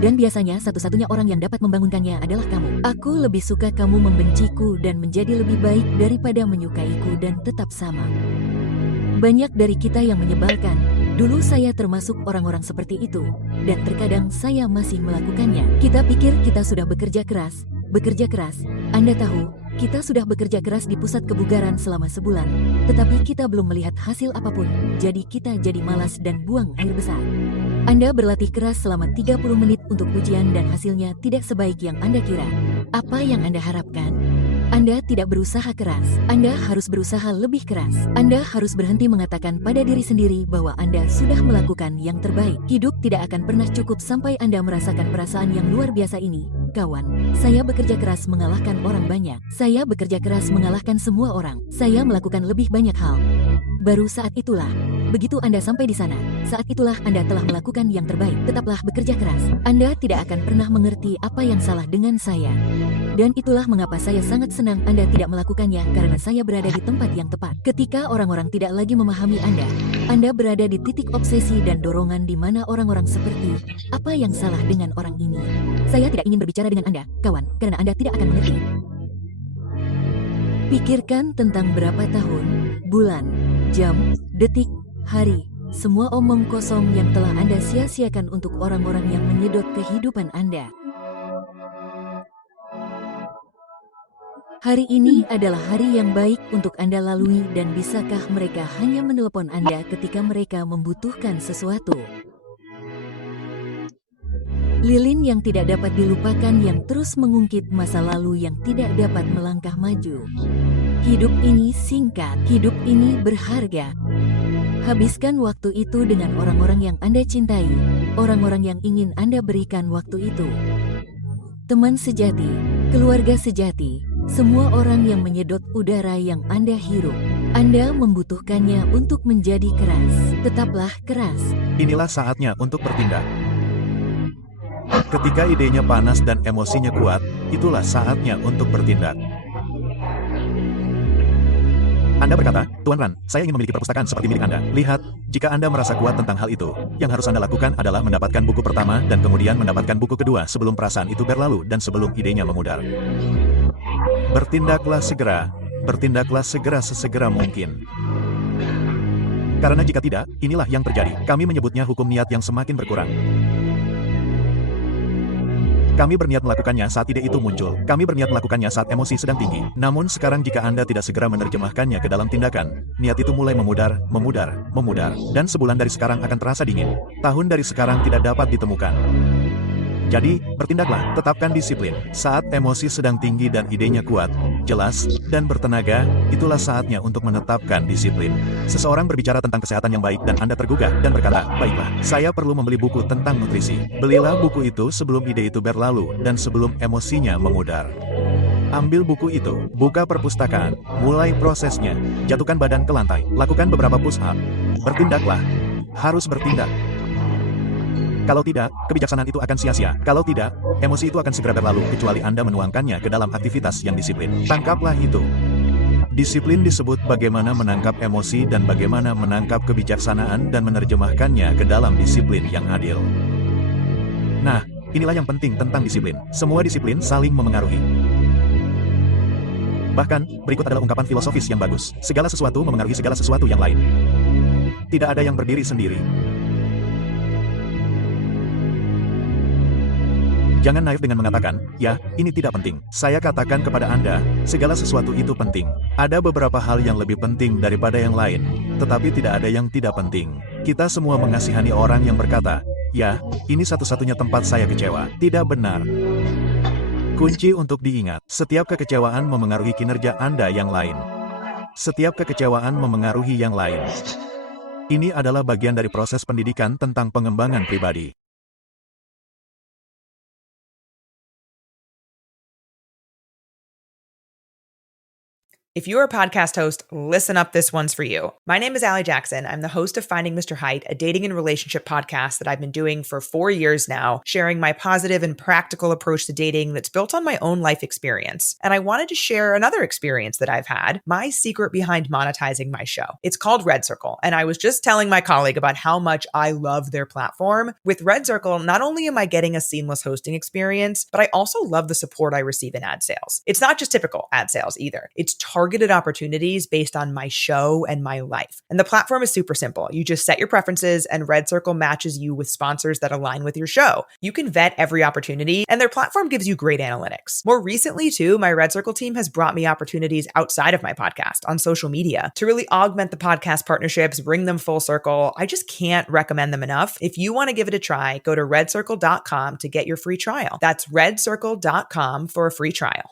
Dan biasanya satu-satunya orang yang dapat membangunkannya adalah kamu. Aku lebih suka kamu membenciku dan menjadi lebih baik daripada menyukaiku dan tetap sama. Banyak dari kita yang menyebalkan. Dulu saya termasuk orang-orang seperti itu. Dan terkadang saya masih melakukannya. Kita pikir kita sudah bekerja keras. Bekerja keras. Anda tahu, kita sudah bekerja keras di pusat kebugaran selama sebulan, tetapi kita belum melihat hasil apapun, jadi kita jadi malas dan buang air besar. Anda berlatih keras selama 30 menit untuk ujian dan hasilnya tidak sebaik yang Anda kira. Apa yang Anda harapkan? Anda tidak berusaha keras. Anda harus berusaha lebih keras. Anda harus berhenti mengatakan pada diri sendiri bahwa Anda sudah melakukan yang terbaik. Hidup tidak akan pernah cukup sampai Anda merasakan perasaan yang luar biasa ini. Kawan, saya bekerja keras mengalahkan orang banyak. Saya bekerja keras mengalahkan semua orang. Saya melakukan lebih banyak hal. Baru saat itulah, begitu Anda sampai di sana, saat itulah Anda telah melakukan yang terbaik. Tetaplah bekerja keras. Anda tidak akan pernah mengerti apa yang salah dengan saya. Dan itulah mengapa saya sangat senang Anda tidak melakukannya karena saya berada di tempat yang tepat. Ketika orang-orang tidak lagi memahami Anda berada di titik obsesi dan dorongan di mana orang-orang seperti, apa yang salah dengan orang ini? Saya tidak ingin berbicara dengan Anda, kawan, karena Anda tidak akan mengerti. Pikirkan tentang berapa tahun, bulan, jam, detik, hari, semua omong kosong yang telah Anda sia-siakan untuk orang-orang yang menyedot kehidupan Anda. Hari ini adalah hari yang baik untuk Anda lalui dan bisakah mereka hanya menelepon Anda ketika mereka membutuhkan sesuatu? Lilin yang tidak dapat dilupakan yang terus mengungkit masa lalu yang tidak dapat melangkah maju. Hidup ini singkat, hidup ini berharga. Habiskan waktu itu dengan orang-orang yang Anda cintai, orang-orang yang ingin Anda berikan waktu itu. Teman sejati, keluarga sejati, semua orang yang menyedot udara yang Anda hirup. Anda membutuhkannya untuk menjadi keras. Tetaplah keras. Inilah saatnya untuk bertindak. Ketika idenya panas dan emosinya kuat, itulah saatnya untuk bertindak. Anda berkata, Tuan Ran, saya ingin memiliki perpustakaan seperti milik Anda. Lihat, jika Anda merasa kuat tentang hal itu, yang harus Anda lakukan adalah mendapatkan buku pertama dan kemudian mendapatkan buku kedua sebelum perasaan itu berlalu dan sebelum idenya memudar. Bertindaklah segera sesegera mungkin. Karena jika tidak, inilah yang terjadi. Kami menyebutnya hukum niat yang semakin berkurang. Kami berniat melakukannya saat ide itu muncul. Kami berniat melakukannya saat emosi sedang tinggi. Namun sekarang jika Anda tidak segera menerjemahkannya ke dalam tindakan, niat itu mulai memudar. Dan sebulan dari sekarang akan terasa dingin. Tahun dari sekarang tidak dapat ditemukan. Jadi, bertindaklah, tetapkan disiplin. Saat emosi sedang tinggi dan idenya kuat, jelas, dan bertenaga, itulah saatnya untuk menetapkan disiplin. Seseorang berbicara tentang kesehatan yang baik dan Anda tergugah dan berkata, baiklah, saya perlu membeli buku tentang nutrisi. Belilah buku itu sebelum ide itu berlalu dan sebelum emosinya memudar. Ambil buku itu, buka perpustakaan, mulai prosesnya, jatuhkan badan ke lantai, lakukan beberapa push-up. Bertindaklah, harus bertindak. Kalau tidak, kebijaksanaan itu akan sia-sia. Kalau tidak, emosi itu akan segera berlalu kecuali Anda menuangkannya ke dalam aktivitas yang disiplin. Tangkaplah itu. Disiplin disebut bagaimana menangkap emosi dan bagaimana menangkap kebijaksanaan dan menerjemahkannya ke dalam disiplin yang adil. Nah, inilah yang penting tentang disiplin. Semua disiplin saling memengaruhi. Bahkan, berikut adalah ungkapan filosofis yang bagus. Segala sesuatu memengaruhi segala sesuatu yang lain. Tidak ada yang berdiri sendiri. Jangan naif dengan mengatakan, ya, ini tidak penting. Saya katakan kepada Anda, segala sesuatu itu penting. Ada beberapa hal yang lebih penting daripada yang lain, tetapi tidak ada yang tidak penting. Kita semua mengasihani orang yang berkata, ya, ini satu-satunya tempat saya kecewa. Tidak benar. Kunci untuk diingat, setiap kekecewaan memengaruhi kinerja Anda yang lain. Setiap kekecewaan memengaruhi yang lain. Ini adalah bagian dari proses pendidikan tentang pengembangan pribadi. If you're a podcast host, listen up, this one's for you. My name is Allie Jackson. I'm the host of Finding Mr. Height, a dating and relationship podcast that I've been doing for 4 years now, sharing my positive and practical approach to dating that's built on my own life experience. And I wanted to share another experience that I've had, my secret behind monetizing my show. It's called Red Circle, and I was just telling my colleague about how much I love their platform. With Red Circle, not only am I getting a seamless hosting experience, but I also love the support I receive in ad sales. It's not just typical ad sales either. It's targeted opportunities based on my show and my life. And the platform is super simple. You just set your preferences and Red Circle matches you with sponsors that align with your show. You can vet every opportunity and their platform gives you great analytics. More recently too, my Red Circle team has brought me opportunities outside of my podcast on social media to really augment the podcast partnerships, bring them full circle. I just can't recommend them enough. If you want to give it a try, go to redcircle.com to get your free trial. That's redcircle.com for a free trial.